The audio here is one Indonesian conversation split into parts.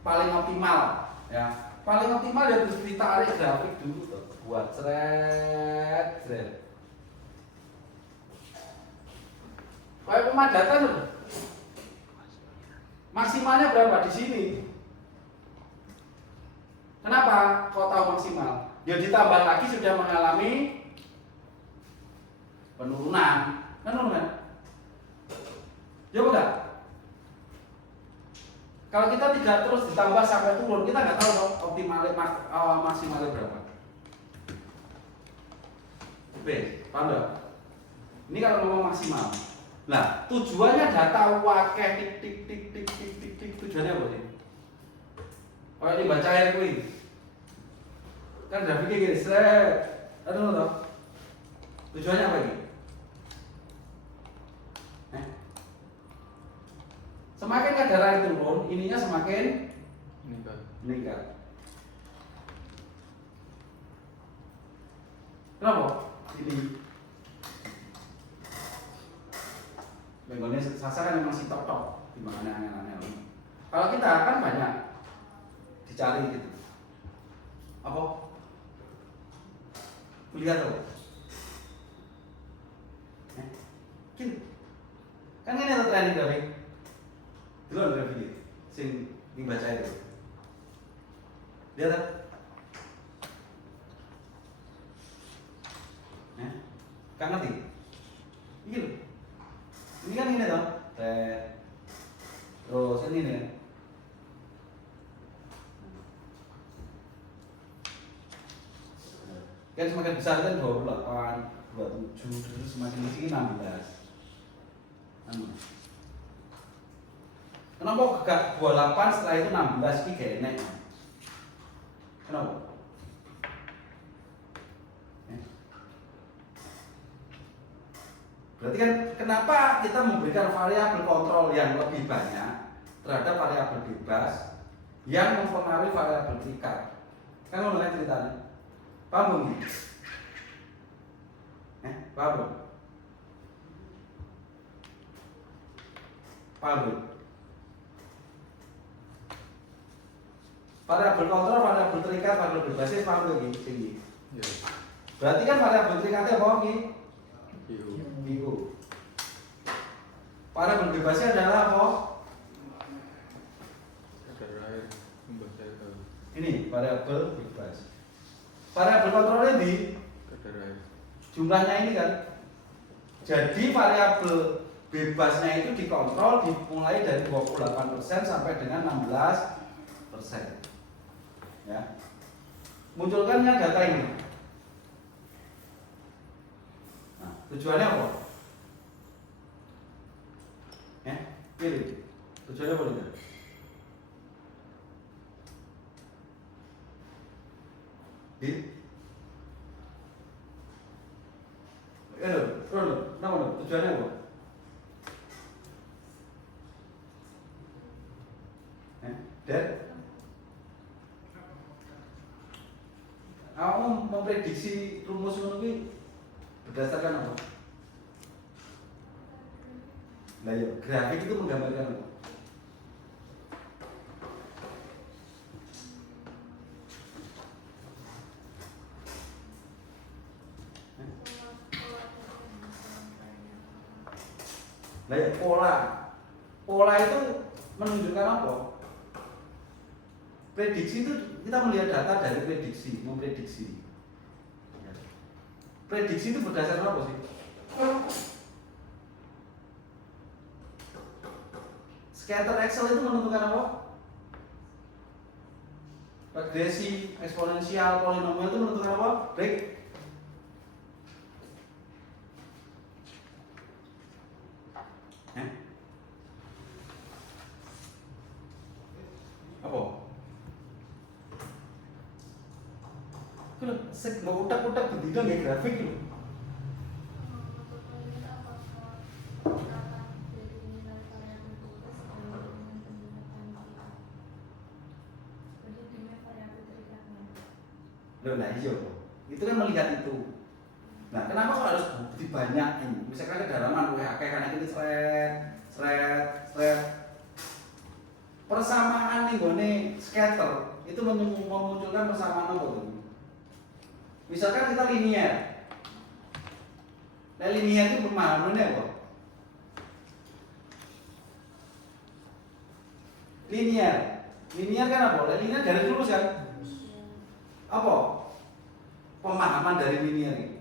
paling optimal ya. Paling optimal ya harus ditarik grafik dulu tuh. Buat seret. Kayak pemadatan loh. Maksimalnya berapa di sini? Kenapa kok tahu maksimal? Ya ditambah lagi sudah mengalami penurunan. Ya bukan? Kalau kita tidak terus ditambah sampai turun, kita nggak tahu dong optimalnya maksimalnya berapa. Oke, paham nggak? Ini kalau ngomong maksimal. Nah, tujuannya data wakeh tik tujuannya apa sih? Kalau dibacain kuwi. Kan grafiknya gini, seret. Aduh, toh. Tujuannya apa ini? Semakin kadar air turun, ininya semakin meningkat. Kenapa? Ini benggolnya sasa kan memang si tok di mana aneh-aneh. Kalau kita kan banyak dicari gitu. Apa? Lihat tuh. Gini. Kan ini ada training grafik. Dulu ada grafik sing dibaca itu. Lihat kan? Kan ngerti? Ini loh. Ini kan ini toh. Terus ini nih. Kan semakin besar kan 28, 27, terus semakin kecil 16. Kenapa gak 28 setelah itu 16 ini gak enak? Kenapa? Berarti kan kenapa kita memberikan variabel kontrol yang lebih banyak terhadap variabel bebas yang mempengaruhi variabel terikat? Kan lo ngeliat ceritanya. Paham belum? Paham belum? Paham belum? Variabel kontrol, variabel terikat, variabel berbasis paham belum ini? Berarti kan variabel terikatnya apa ini? Biu. Variabel bebasnya adalah apa? Ini variabel bebas. Variabel kontrolnya di jumlahnya ini kan. Jadi variabel bebasnya itu dikontrol dimulai dari 28% sampai dengan 16%. Ya. Munculkannya data ini. Nah, tujuannya apa? Pilih. Tujuannya apa ini? Kenapa? Tujuannya apa? Dan kamu memprediksi rumus ini berdasarkan apa? Nah, yuk, grafik itu menggambarkan apa? Nah, ya, pola itu menunjukkan apa? Prediksi itu kita melihat data dari prediksi, memprediksi. Prediksi itu berdasarkan apa sih? Scatter Excel itu menentukan apa? Regresi, eksponensial, polinomial itu menentukan apa? Break. Apa? Kalau mau utak-utak begitu nggak grafik itu. Loh, nah iya, itu kan melihat itu. Nah, kenapa kok harus bukti banyak ini? Misalkan kedalaman, karena ini seret. persamaan nih gone scatter itu memunculkan persamaan apa tuh? Misalkan kita linier. Nah, linier itu pemahamannya apa? Linier. Linier kan apa? Linier garis lurus kan? Apa? Pemahaman dari linier ini.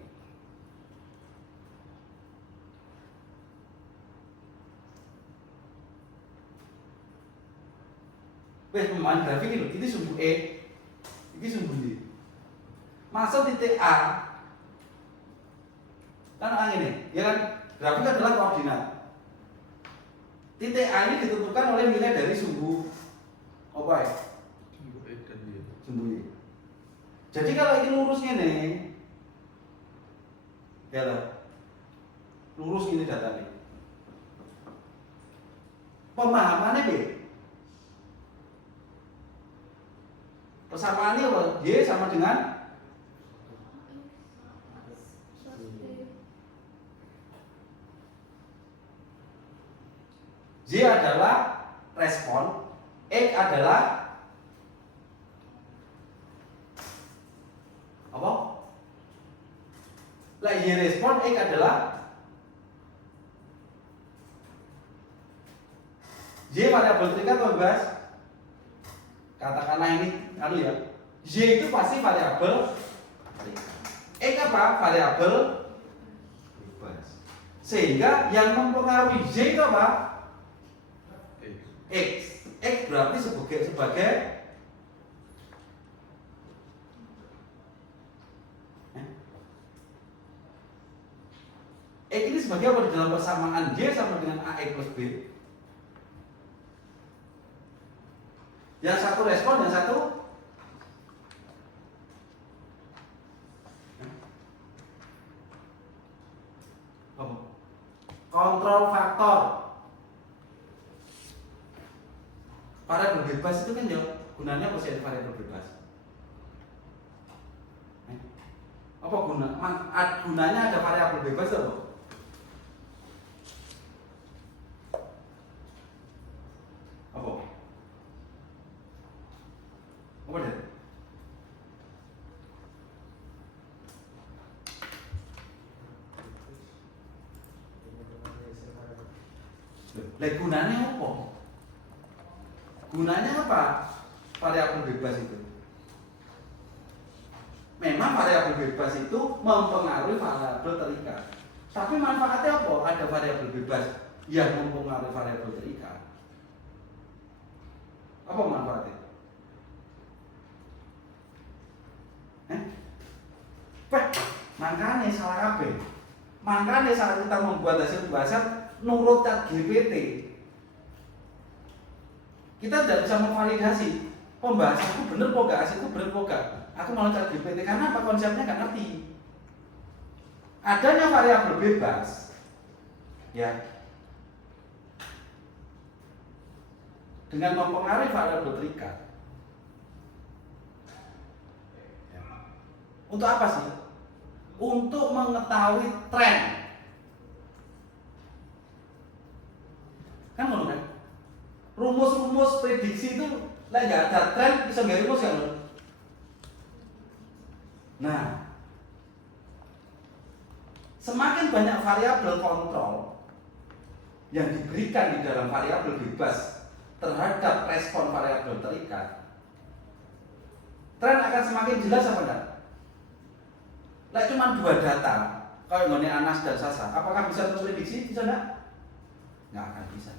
Wes pemahaman grafik ini sumbu E. Ini sumbu D. Masuk titik A. Kan ini, ya kan? Grafik adalah koordinat. Titik A ini ditentukan oleh nilai dari sumbu apa ya? Sumbu E dan Y. Sumbu Y. Jadi kalau ini lurusnya nih, ya lah, lurus ini datanya. Pemahamannya B. Persamaannya apa? Y sama dengan Y adalah respon, X adalah apa? Lah Y respon, X adalah Y variabel terikat atau bebas? Katakanlah ini, anu ya, Y itu pasti variabel terikat. X apa? Variabel bebas. Sehingga yang mempengaruhi Y itu apa? X. X berarti sebagai X ini sebagai apa di dalam persamaan Y sama dengan AX plus B? Yang satu respon, yang satu kontrol faktor. Variabel bebas itu kan ya gunanya apa sih variabel bebas? Apa gunanya ada variabel bebas apa? Apa? Apa deh? Lah gunanya apa? Gunanya apa? Variabel bebas itu. Memang variabel bebas itu mempengaruhi variabel terikat. Tapi manfaatnya apa? Ada variabel bebas yang mempengaruhi variabel terikat. Apa manfaatnya? Makanya salah kabeh. Makanya saat kita membuat hasil pembahasan nurut ChatGPT, kita tidak bisa memvalidasi pembahasanku bener kok gak, hasilku bener kok gak. Aku mau ChatGPT karena apa? Konsepnya gak ngerti. Adanya variabel bebas, ya, dengan mempengaruhi variabel terikat. Untuk apa sih? Untuk mengetahui tren. Kan ngono kan? Rumus-rumus prediksi itu lah nggak ada tren bisa nggak rumus kan? Nah, semakin banyak variabel kontrol yang diberikan di dalam variabel bebas terhadap respon variabel terikat, tren akan semakin jelas apa enggak? Lah cuma dua data, kalau ngone Anas dan Sasa, apakah bisa memprediksi? Bisa enggak? Nggak akan bisa.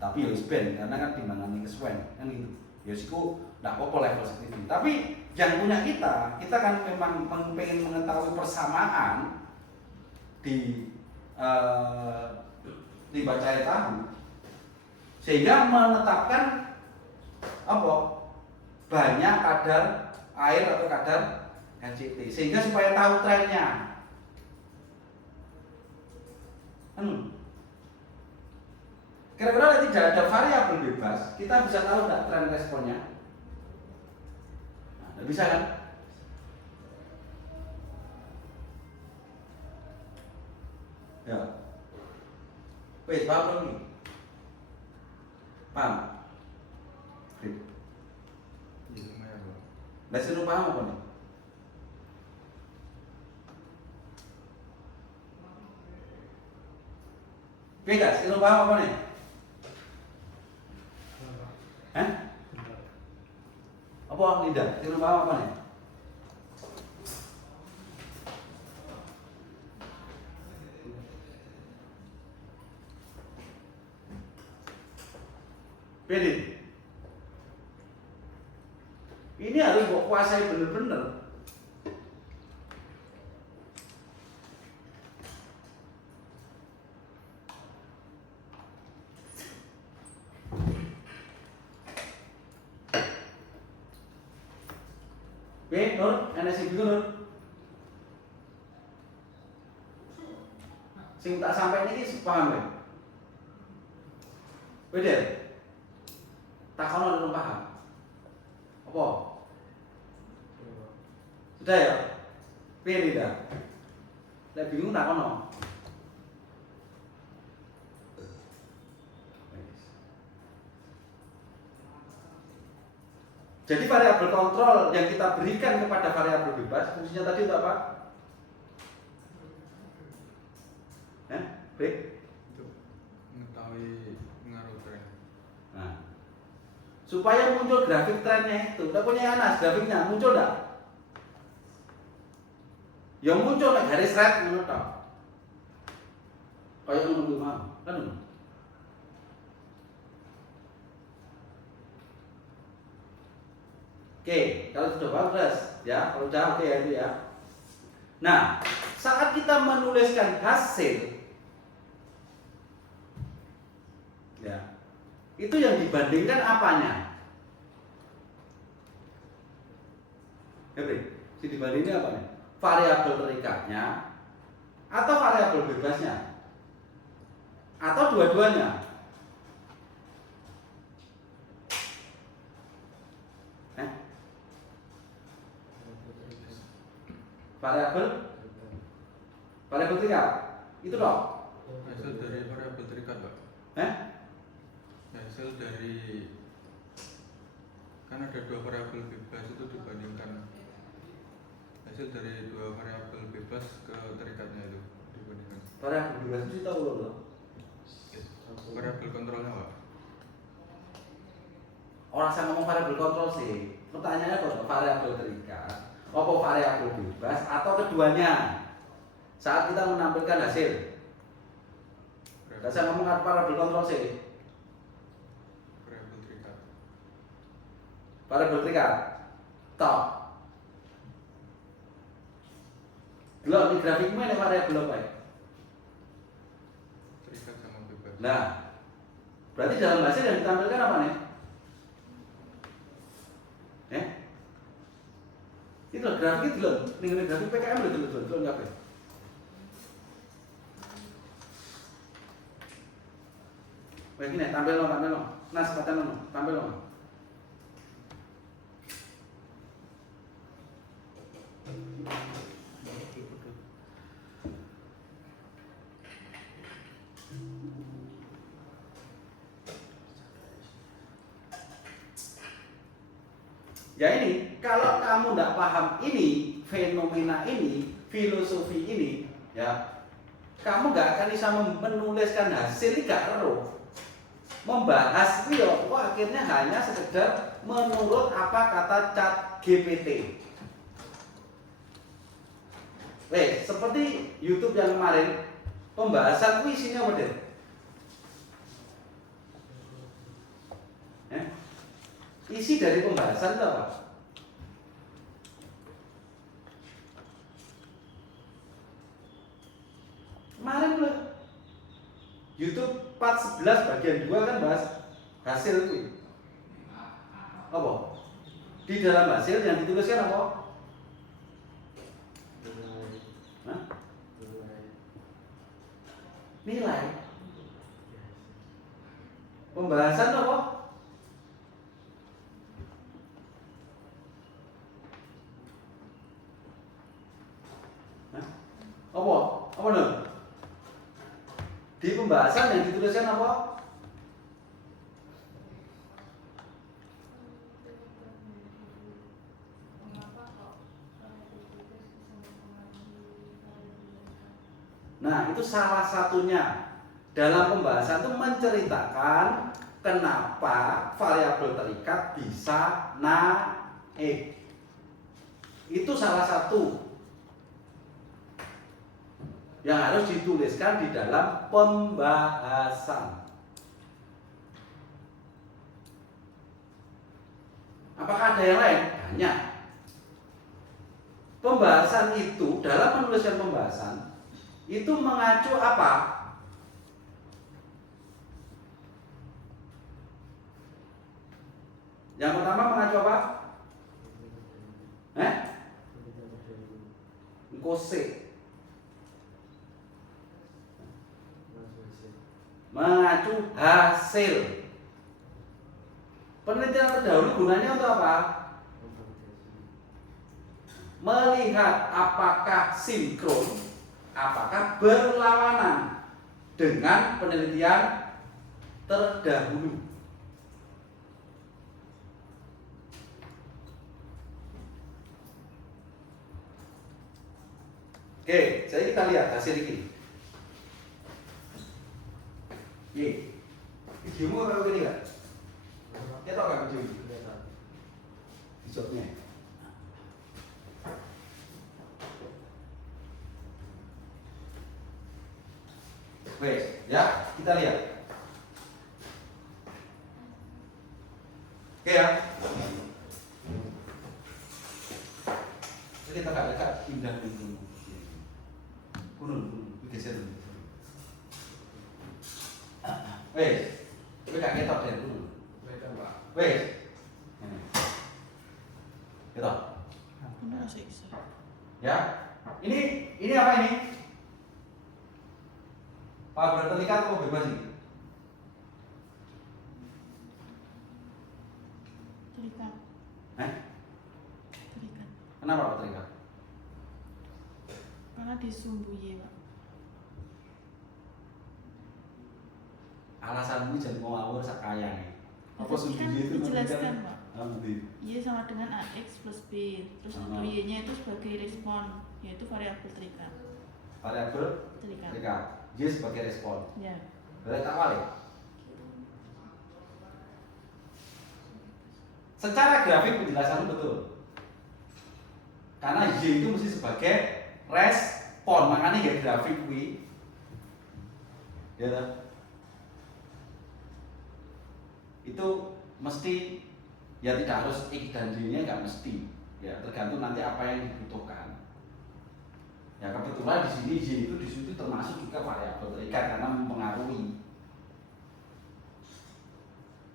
Tapi ya ben karena kan timbangannya kesuwen kan gitu. Ya siku enggak apa-apa level sensitivity. Tapi yang punya kita kan memang pengen mengetahui persamaan di baca air tahu sehingga menetapkan apa? Banyak kadar air atau kadar NCT sehingga supaya tahu trennya. Kira-kira tidak ada variabel bebas, kita bisa tahu tidak tren responnya? Nah, bisa kan? Ya. Wes, paham belum nih? Paham? Iya lumayan Pak. Lah sing paham apa nih? Beda, sing paham apa nih? Hah? Apa tidak? Sing paham apa nih? Beda. Ini harus kok kuasai bener-bener. Oke, Nur, NSI dulu Nur. Sing tak sampai ini paham ya? Beda. Tak kono belum paham. Apa? Sudah ya? Pilih dah. Lah bingung tak kono. Jadi variabel kontrol yang kita berikan kepada variabel bebas fungsinya tadi untuk apa? Break. Untuk mengetahui pengaruh tren. Nah, supaya muncul grafik trennya itu, udah punya Anas grafiknya muncul enggak? Ya muncul nek garis red ngono tok. Kayak ngono kuwi mau, kan ngono. Oke, kalau sudah bagus ya, kalau udah oke ya itu ya. Nah, saat kita menuliskan hasil ya, itu yang dibandingkan apanya? Oke, si dibandingkan apa nih? Variabel terikatnya atau variabel bebasnya? Atau dua-duanya? Variabel terikat itu dong. Hasil dari variabel terikat Pak. Hasil dari kan ada dua variabel bebas itu dibandingkan hasil dari dua variabel bebas ke terikatnya itu dibandingkan. Variabel bebas itu tahu loh. Variabel kontrolnya Pak. Orang saya ngomong variabel kontrol sih. Pertanyaannya kok variabel terikat, apa variabel bebas atau keduanya? Saat kita menampilkan hasil. Saya ngomong variabel kontrol sih. Variabel terikat. Variabel terikat. Toh. Delok di grafikmu ini variabel apa ya? Terikat sama bebas. Nah, berarti dalam hasil yang ditampilkan apa nih? Itu loh grafik itu loh, nih grafik PKM loh, itu enggak apa? Baik ini tampil lo, nah sepatan lo, tampil lo. Ya ini, kalau kamu tidak paham ini, fenomena ini, filosofi ini, ya, kamu nggak akan bisa menuliskan hasil, nggak perlu membahas itu ya, kok akhirnya hanya sekedar menurut apa kata Chat GPT. Seperti YouTube yang kemarin, pembahasan itu isinya apa deh? Isi dari pembahasan itu apa? Kemarin loh, YouTube part 11 bagian 2 kan bahas hasil itu. Apa? Di dalam hasil yang dituliskan apa? Nilai. Pembahasan apa? Apa dong? Di pembahasan yang dituliskan apa? Nah, itu salah satunya. Dalam pembahasan itu menceritakan kenapa variabel terikat bisa naik. Itu salah satu yang harus dituliskan di dalam pembahasan. Apakah ada yang lain? Banyak. Pembahasan itu, dalam menuliskan pembahasan itu mengacu apa? Yang pertama mengacu apa? Kose. Mengacu hasil. Penelitian terdahulu gunanya untuk apa? Melihat apakah sinkron, apakah berlawanan dengan penelitian terdahulu. Oke, jadi kita lihat hasil ini. Videomu apa ini enggak? Kita tahu kan video ini? Episode-nya. Wes, ya, kita lihat. Oke ya. Jadi kita dekat pindah dulu. Kunun, geser dulu. Wes, kita ketok deh dulu. Wes. Ketok. Ya. Ini apa ini? Variabel terikat atau bebas ini? Terikat. Terikat. Kenapa Pak terikat? Karena disumbu ya, Pak. Alasanmu jangan ngawur sakaya nih. Apa Tadi kan sumbunya itu dijelaskan, Pak. nanti? Y sama dengan AX plus B. Terus untuk Y-nya itu sebagai respon, yaitu variabel terikat. Variabel Terikat. terikat. Y sebagai respon. Ya. Boleh tak balik? Secara grafik penjelasannya betul. Karena Y itu mesti sebagai respon, makanya ya grafik wi. Ya toh? Itu mesti, ya tidak harus X dan Y-nya nggak mesti. Ya tergantung nanti apa yang dibutuhkan. Ya kebetulan di sini Y itu di situ termasuk juga variabel terikat karena mempengaruhi.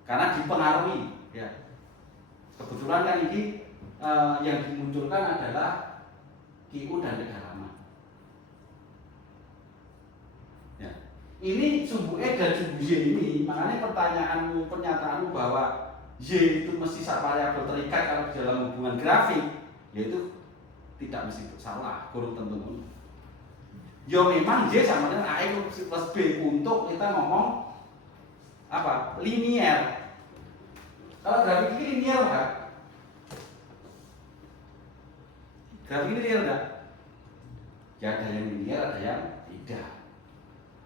Karena dipengaruhi, ya. Kebetulan kan ini yang dimunculkan adalah QU dan kedalaman. Ya. Ini sumbu E dan sumbu Y ini, makanya pertanyaanmu, pernyataanmu bahwa Y itu mesti variabel terikat kalau dalam hubungan grafik, yaitu tidak mesti salah, kurang tentu. Yo memang Y sama dengan AX plus B untuk kita ngomong apa? Linier. Kalau grafik ini linier enggak? Grafik ini linier enggak? Ya ada yang linier, ada yang tidak.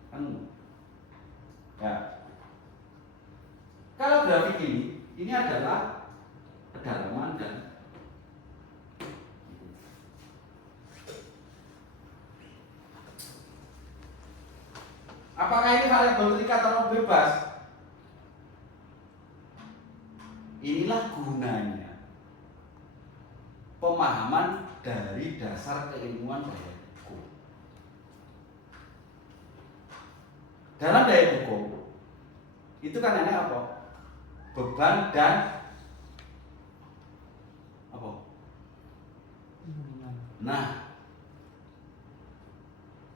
Kan? Ya. Kalau grafik ini adalah kedalaman dan apakah ini variabel terikat atau bebas? Inilah gunanya pemahaman dari dasar keilmuan daya dukung. Dalam daya dukung itu kan ada apa? Beban dan apa? Nah,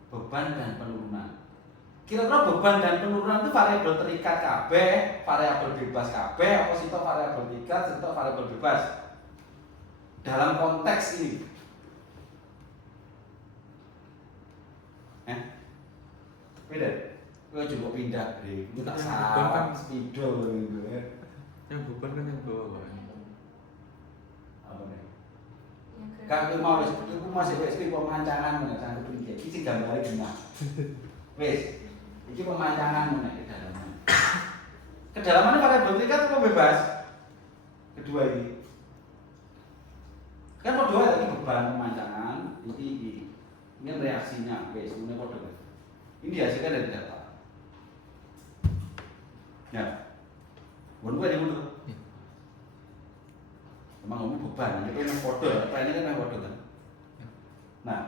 beban dan penurunan. Kira-kira beban dan penurunan itu variabel terikat KB, variabel bebas KB, apa sih itu variabel terikat, itu variabel bebas dalam konteks ini. Beda. Gue coba pindah deh, itu tak salah, spidol gitu ya. Yang beban kan yang bawah, Pak. Apa nih? Yang Gak mau wis iku masih wis iki pemancangan nek sanggup iki. Iki sing gambare genah. Wis. Iki pemancangan nek kedalaman. Kedalamannya variabel tingkat apa bebas? Kedua ini. Kan kedua tadi beban pemancangan, ini reaksinya, wis ini kode. Ini dihasilkan dari data. Ya. Bukan gue yang mundur. Emang ngomong beban, ini kan kode, ini kan kode kan. Nah,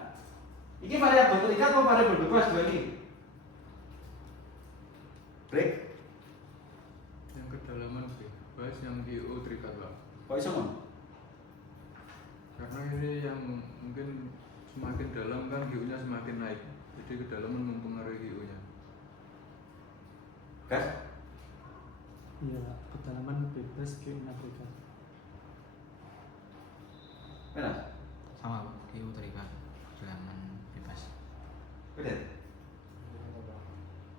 ini variabel terikat atau variabel bebas dua ini? Break. Yang kedalaman bebas, yang IO terikat Pak. Kok iso mon? Karena ini yang mungkin semakin dalam kan GU-nya semakin naik. Jadi kedalaman mempengaruhi GU-nya. Gas? Iya, kedalaman bebas game terikat. Benar? Sama GU terikat, kedalaman bebas. Beda?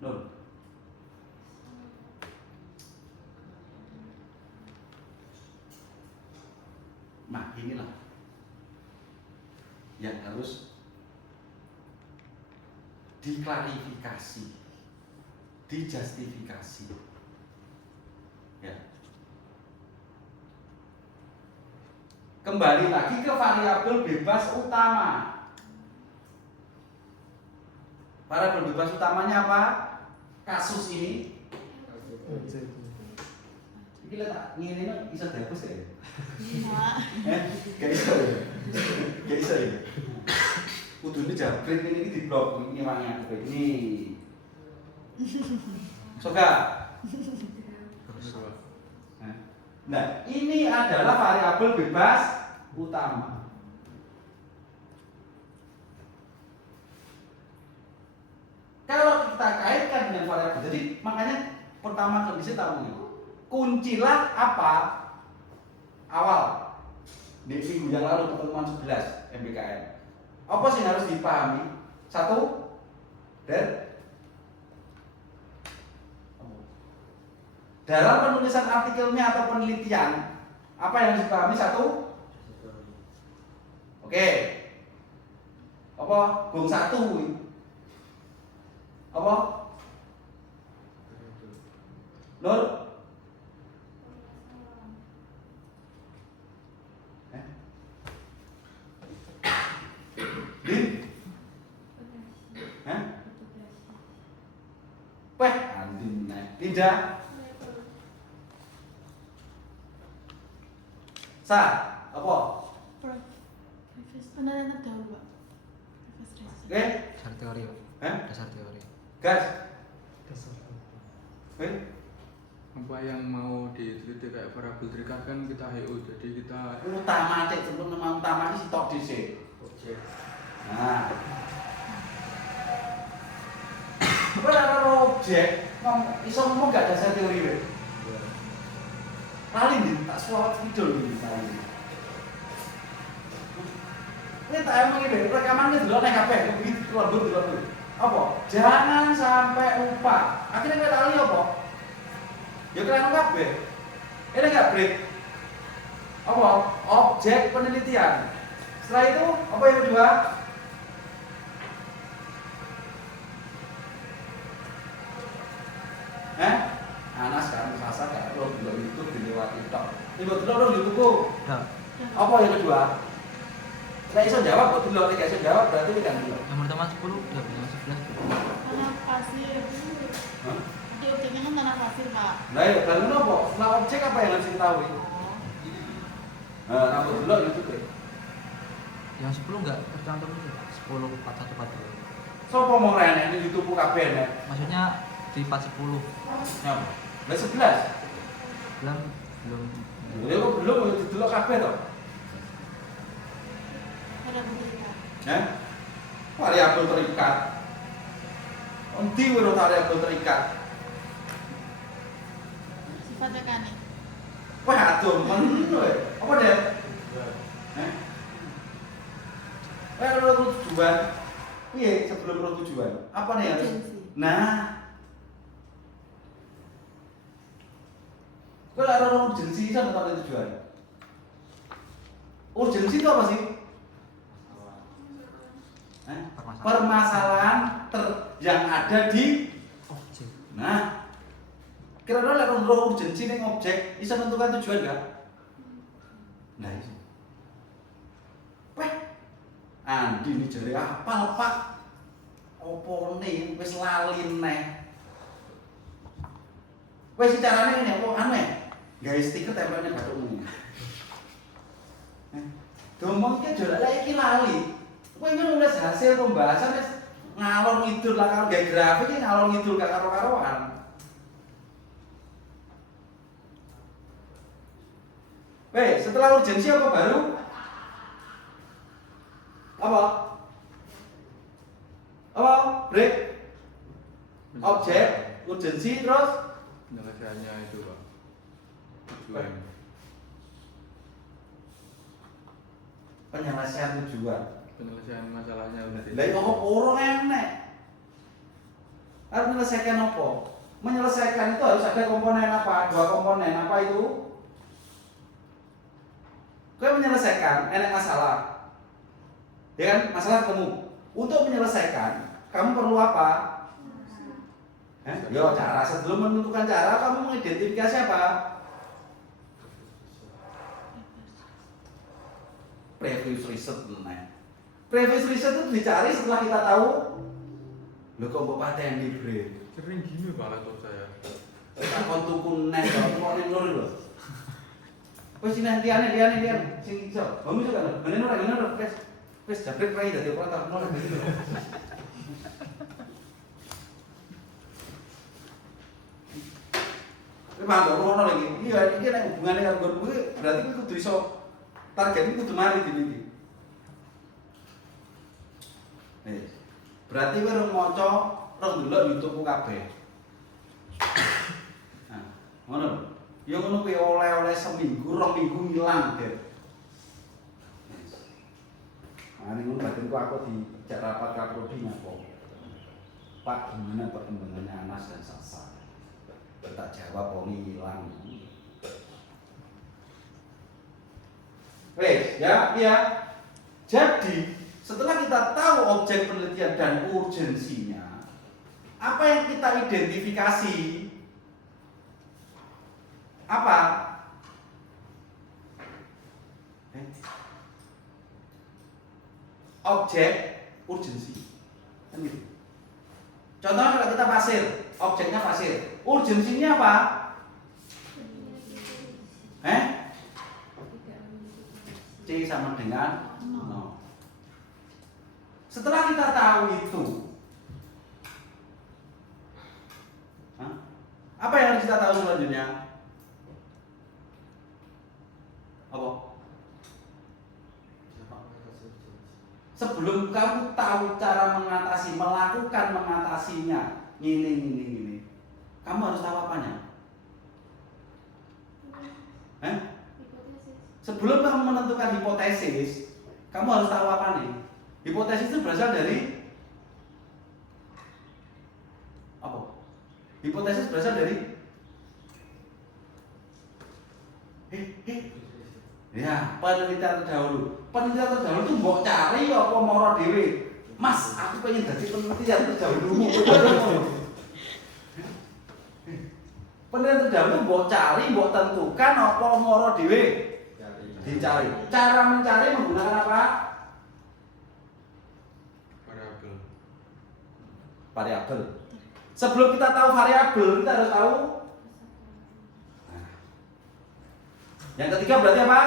Nol. Nah inilah yang harus diklarifikasi, dijustifikasi. Ya. Kembali lagi ke variabel bebas utama. Variabel bebas utamanya apa? Kasus ini. Iki lek tak ngene iso dihapus ya. Gak iso ya. Gak iso ya. Kudune jabret ini di blok ini mangnya ini. Soga. Nah, ini adalah variabel bebas utama. Kalau kita kaitkan dengan variabel, jadi makanya pertama kondisi tahu kuncilah apa awal di minggu yang lalu pertemuan 11 MBKM. Apa sih yang harus dipahami? Satu, dalam penulisan artikelnya atau penelitian, apa yang harus dipahami? Satu, oke, apa? Gong satu, apa? Nur? Din? Weh, Andin, tidak. Sa, apa? Penelitian dahulu, Pak. Oke? Dasar teori, Pak. Dasar teori. Gas. Dasar. Oke? Apa yang mau diteliti kayak variabel terikat kan kita HO, jadi kita Utama cek sebelum nama utama ini stok DC. Nah. Kowe ora objek, iso ngomong gak dasar teori kowe. Paling di tak suara video ini paling. Ini tak emang ini rekamannya dulu naik HP, begitu keluar dulu. Apa? Jangan sampai lupa. Akhirnya kita tali apa? Ya kalian kabeh. Ini enggak break. Apa? Objek penelitian. Setelah itu apa yang kedua? Anas kan rasa gak perlu dulu YouTube dilewati tok. Ini buat dulu YouTube. Ya. Apa yang kedua? Saya iso jawab, kok dulu gak iso jawab berarti kan dulu. Yang pertama 10, yang 11. Tanah pasir. Hah? Di objeknya kan tanah pasir, Pak. Nah, ya, dan kenapa? Setelah objek apa yang harus diketahui? Nah, kamu dulu YouTube. Yang 10 enggak tercantum itu. 10 4142. Sopo mau rene ini YouTube kabeh nek. Maksudnya di 40. Ya. Lah 11. Belum Ya kok belum didelok kabeh to? Pada berikat. Variabel terikat. Endi weruh variabel terikat? Sifatnya kane. Wah, aduh men kowe. Apa, Dek? Kalau tujuan, piye sebelum roh tujuan? Apa nih harus? Urgensi. Nah, kalau ada urgensi itu apa tujuan? Urgensi itu apa sih? permasalahan yang ada di Objek. nah kira-kira lek roh urgensi ning objek bisa menentukan tujuan enggak? Nah itu. Weh, Andi ini jare apal Pak. Opone wis lali neh. Wis carane ngene apa aneh? Gawe stiker tempelane bathukmu. Domong ki jare lek iki lali. Kowe nulis hasil pembahasan wis ngalor ngidul lah karo gawe grafik iki ngalor ngidul gak karo-karoan. Weh, setelah urgensi apa baru? Apa? Apa? Break? Objek, urgensi, terus? Penyelesaiannya itu Pak. Tujuan. Penyelesaian tujuan. Penyelesaian masalahnya udah. Lah kok orang enek. Harus menyelesaikan apa? Menyelesaikan itu harus ada komponen apa? Dua komponen apa itu? Kau menyelesaikan enek masalah. Ya kan? Masalah ketemu. Untuk menyelesaikan, kamu perlu apa? Yo cara. Sebelum menentukan cara, kamu mengidentifikasi apa? Previous research. Previous research itu dicari setelah kita tahu. Lo kok mbok pateni bre? Sering gini Pak laptop saya. Tak kon tuku neh kok ning lur lho. Wis sing diane sing iso. Kamu iso kan? Bener ora wis jabret rai dadi operator nol gitu. Memang ngono lagi. Iya, iki nek hubungane karo gue berarti kuwi kudu iso target kudu mari dene iki. Berarti kowe rung maca, rung ndelok YouTube-ku kabeh. Nah, ngono. Ya ngono kuwi oleh-oleh seminggu, 2 minggu ngilang, Dek. Nah, ini batinku aku dijak rapat kaprodi ngapa. Pak, gimana perkembangannya Anas dan Sasa? Tak jawab kok ngilang. Wes, ya. Jadi, setelah kita tahu objek penelitian dan urgensinya, apa yang kita identifikasi? Apa? Objek urgensi. Kan gitu. Contohnya kalau kita pasir, objeknya pasir. Urgensinya apa? C sama dengan 0. Setelah kita tahu itu, apa yang harus kita tahu selanjutnya? Apa? Sebelum kamu tahu cara melakukan mengatasinya, ini, kamu harus tahu apanya? Sebelum kamu menentukan hipotesis, kamu harus tahu apa nih? Hipotesis itu berasal dari apa? Hipotesis berasal dari ya, penelitian terdahulu. Penelitian terdahulu itu mbok cari apa moro dhewe? Mas, aku pengen jadi penelitian terdahulu. Penelitian terdahulu mbok cari, mbok tentukan apa moro dhewe? Dicari. Cara mencari menggunakan apa? Variabel. Sebelum kita tahu variabel, kita harus tahu. Yang ketiga berarti apa?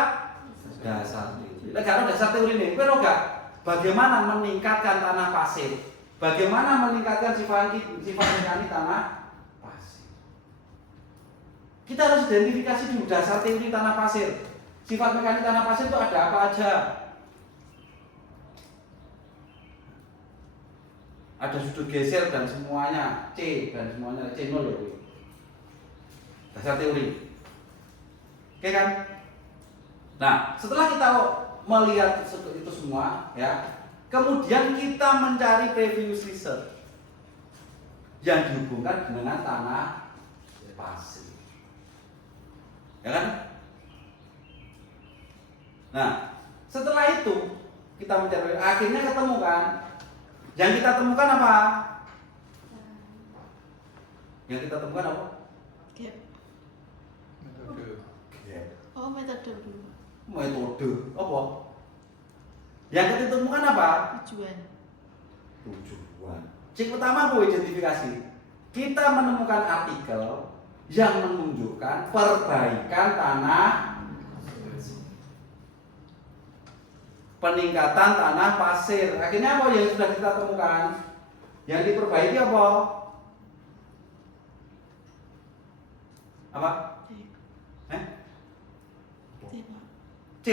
Dasar teori. Kalau dasar teori ini, kowe gak bagaimana meningkatkan tanah pasir? Bagaimana meningkatkan sifat mekanik tanah pasir? Kita harus identifikasi dulu dasar teori tanah pasir. Sifat mekanik tanah pasir itu ada apa aja? Ada sudut geser dan semuanya C dan semuanya C0 ya. Dasar teori. Oke kan? Nah, setelah kita melihat itu semua, ya, kemudian kita mencari previous research yang dihubungkan dengan tanah pasir, ya kan? Nah, setelah itu kita mencari, akhirnya ketemu kan, Yang kita temukan apa? Yang kita temukan apa? Gap. Metode. Gap. Oh, metode dulu. Metode apa? Yang kita temukan apa? Tujuan. Tujuan. Cek pertama apa identifikasi? Kita menemukan artikel yang menunjukkan perbaikan tanah, peningkatan tanah pasir. Akhirnya apa yang sudah kita temukan? Yang diperbaiki apa? Apa? C. Eh? C, Pak. C.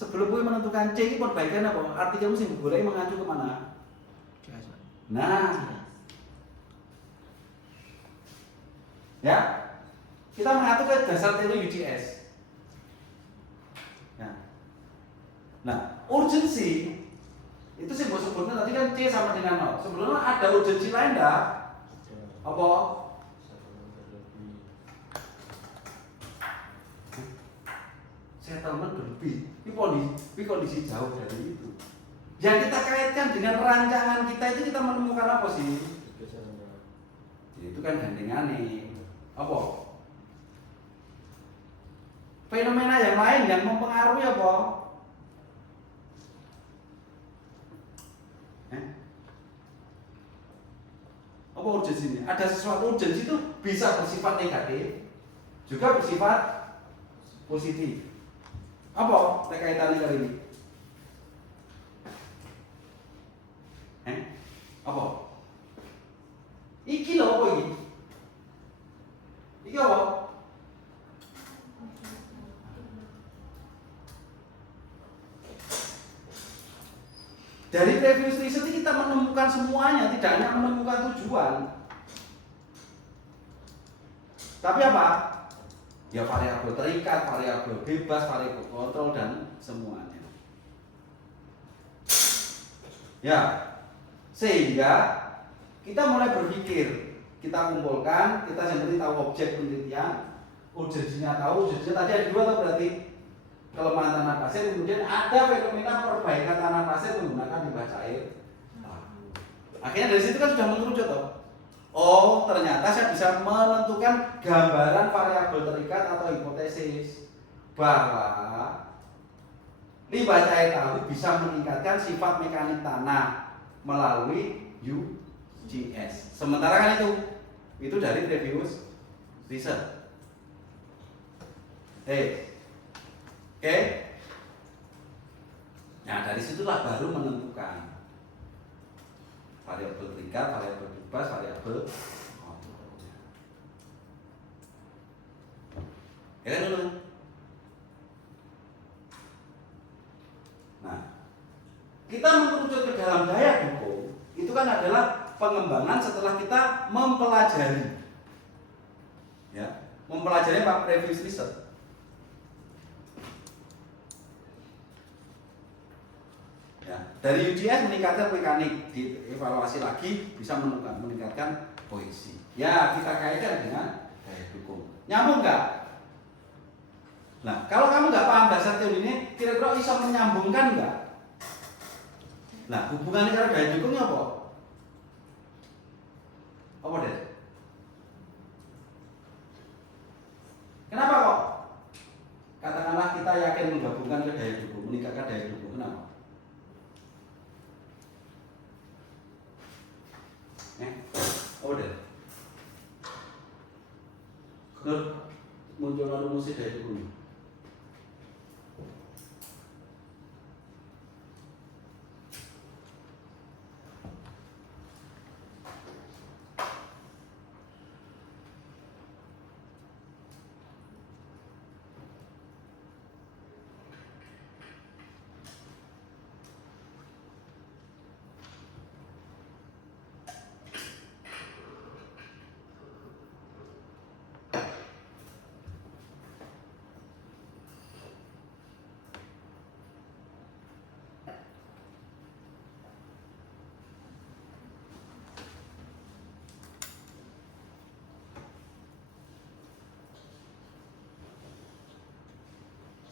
Sebelum gue menentukan C ini perbaikan apa? Artikel mesti boleh mengacu kemana? Jelas, Pak. Nah, ya, kita mengatur ke dasar teori UGS. Ya. Nah, urgensi itu sih bos sebutnya tadi kan C sama dengan 0. Sebelumnya ada urgensi lain enggak? Apa? Settlement berlebih. Ini kondisi jauh dari itu. Yang kita kaitkan dengan rancangan kita itu kita menemukan apa sih? Itu kan gandengan nih. Apa? Fenomena yang lain yang mempengaruhi apa? Apa urgensi ini? Ada sesuatu urgensi itu bisa bersifat negatif, juga bersifat positif. Apa kaitannya kali ini? Apa? Iki lho apa iki? Iki apa? Dari previous research kita menemukan semuanya, tidak hanya menemukan tujuan. Tapi apa? Ya variabel terikat, variabel bebas, variabel kontrol dan semuanya. Ya, sehingga kita mulai berpikir, kita kumpulkan, kita yang penting tahu objek penelitian, urgensinya tahu, urgensinya tadi ada dua atau berarti kelemahan tanah pasir, kemudian ada fenomena perbaikan tanah pasir menggunakan limbah cair. Akhirnya dari situ kan sudah mengerucut toh. Oh, ternyata saya bisa menentukan gambaran variabel terikat atau hipotesis bahwa limbah cair tahu bisa meningkatkan sifat mekanik tanah melalui UGS. Sementara kan itu dari previous research. Oke. Nah, dari situlah baru menentukan variabel terikat, variabel bebas, variabel kontrol. Ya kan dulu. Nah, kita mengerucut ke dalam daya dukung itu kan adalah pengembangan setelah kita mempelajari, ya, mempelajari apa previous research. Ya, dari UGS meningkatkan mekanik, dievaluasi lagi bisa meningkatkan kohesi. Ya, kita kaitkan dengan daya dukung. Nyambung nggak? Nah, kalau kamu nggak paham dasar teori ini, kira-kira bisa menyambungkan nggak? Nah, hubungannya karo daya dukungnya apa? Apa deh? Kenapa kok? Katakanlah kita yakin menggabungkan ke daya dukung, meningkatkan daya dukung. Kenapa? Oh deh. Nur muncul rumusnya daya dukung.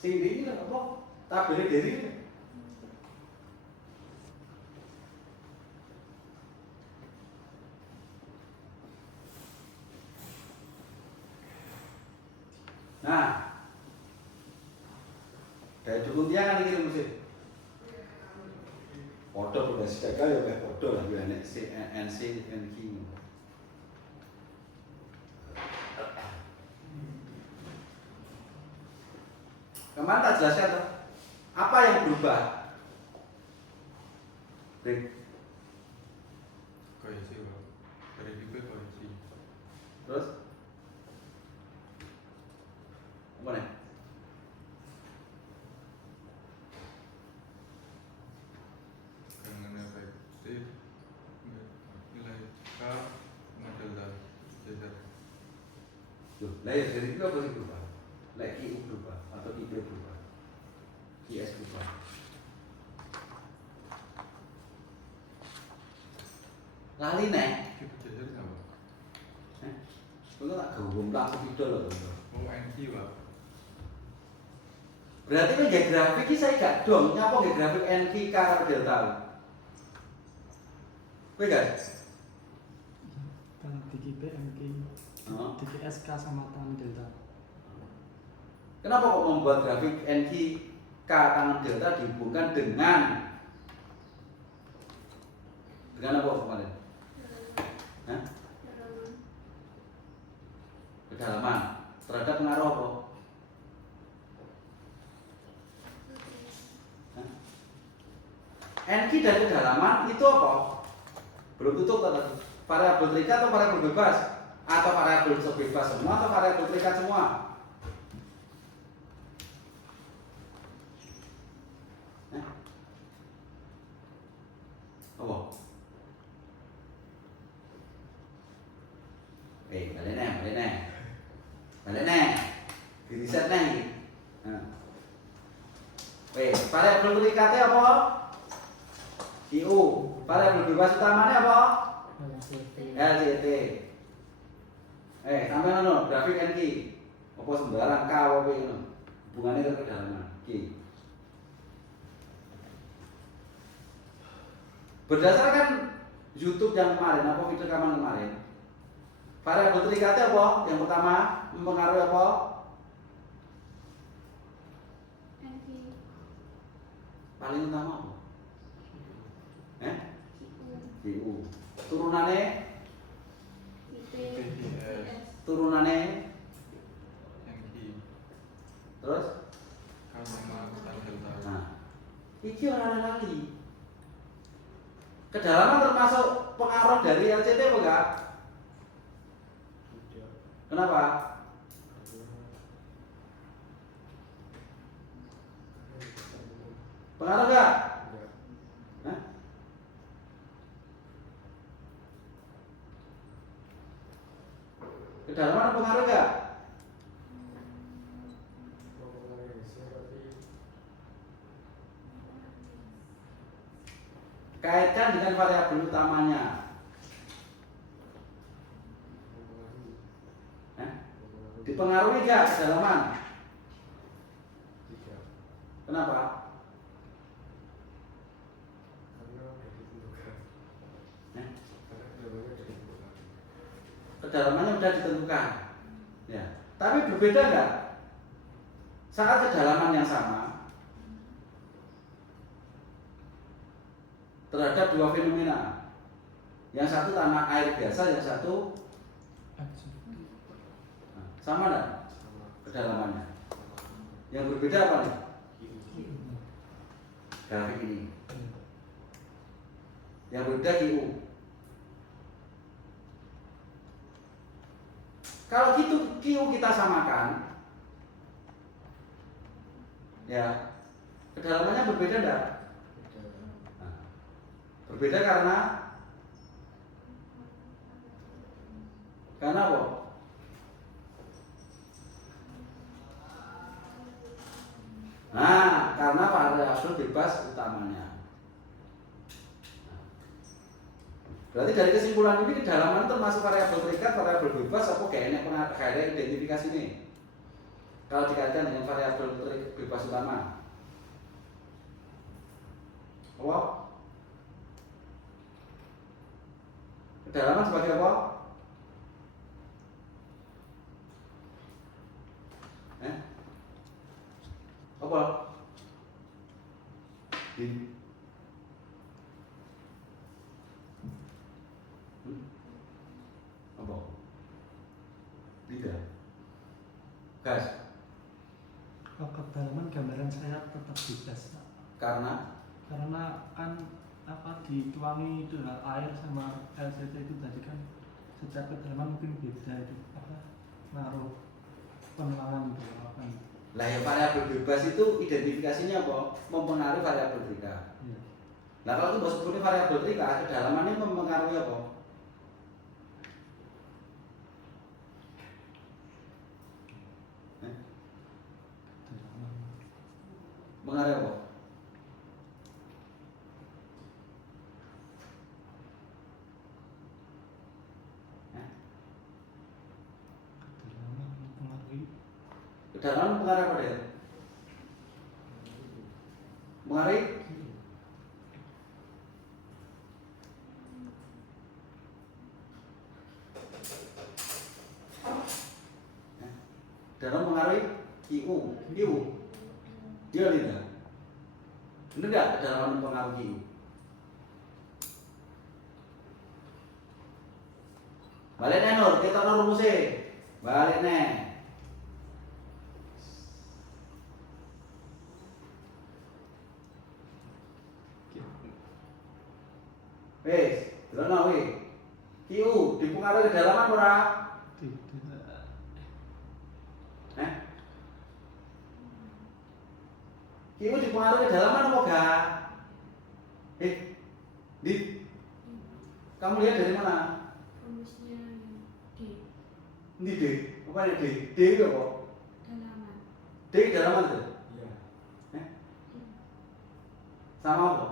Sing ini lah apa? Tabelnya dari ini. Dari dukun tiang kan iki rumusé. Podo berbasis data ya kayak podo lah ya nek NC NQ. Kemarin tak jelaskan tuh. Apa yang berubah? Rick. Koalisi Pak. Dari DP koalisi. Terus? Apa nih? Dengan efektif nilai K model dan jajar. Loh, lah ya dari itu apa sih berubah? Lah IU berubah atau IP berubah? IS berubah. Lali nih. Kita jajar apa? Itu tak gabung langsung video loh. Oh NQ Pak. Berarti kan gak grafik ini saya gak dong. Nyapa gak grafik NQ K atau delta? Kowe gak? Kan DGP MK Oh. DGSK sama tangan delta. Kenapa kok membuat grafik NQ K tangan delta dihubungkan dengan apa kemarin? Hah? Kedalaman terhadap pengaruh apa? Hah? NQ dan kedalaman itu apa? Belum tutup tadi. Variabel terikat atau variabel bebas? Atau variabel bebas semua atau variabel terikat semua? Hah? Apa? Balik nih. Di riset nih. Nah. Variabel terikatnya apa? IU. Variabel bebas utamanya apa? LCT. Sampai nono grafik NQ. Apa sembarang K apa ini? Hubungannya ke kedalaman. Q. Berdasarkan YouTube yang kemarin, apa video rekaman kemarin, variabel terikatnya apa? Yang pertama mempengaruhi apa? Paling utama apa? QU. Turunannya? Turunannya? NQ. Terus? K sama tan delta. Nah, iki ora lagi. Kedalaman termasuk pengaruh dari LCT apa enggak? Kenapa? Pengaruh enggak? Hah? Kedalaman pengaruh enggak? Kaitkan dengan variabel utamanya. Dipengaruhi enggak kedalaman? Kenapa? Kedalamannya sudah ditentukan. Ya. Tapi berbeda enggak? Saat kedalaman yang sama terhadap dua fenomena. Yang satu tanah air biasa, yang satu sama enggak? Kedalamannya. Yang berbeda apa nih? Grafik ini. Yang berbeda QU. Kalau gitu QU kita samakan, ya kedalamannya berbeda enggak? Nah, berbeda karena apa? Nah, karena variabel bebas utamanya. Berarti dari kesimpulan ini kedalaman termasuk variabel terikat, variabel bebas, apa kayaknya pengaruh identifikasi ini? Kalau dikaitkan dengan variabel bebas utama, apa? Kedalaman sebagai apa? Apa? Din. Apa? Tidak. Gas. Kalau kedalaman gambaran saya tetap bebas, Pak. Karena Karena kan dituangi itu air sama LCT itu tadi kan secara kedalaman mungkin beda itu naruh penerangan gitu apa gitu. lah ya variabel bebas itu identifikasinya apa? Mempengaruhi variabel trika. Iya. Nah kalau itu sebetulnya variabel trika, kedalamannya mempengaruhi apa? Kedalaman. Mengaruhi apa? Kedalaman mempengaruhi Kedalaman mengaruhi apa dia? Mengaruhi dalam mengaruhi QU. Dia tidak. Benar nggak kedalaman mempengaruhi QU? Balik nih Nur, kita rumusnya. Balik nih. Wes, delok wis. QU dipengaruhi kedalaman ora? tidak. QU dipengaruhi kedalaman apa enggak? Dit. Kamu lihat dari mana? Rumusnya D Ini D. Apa ini D? D itu apa? dalaman. D kedalaman itu? Iya. Sama apa?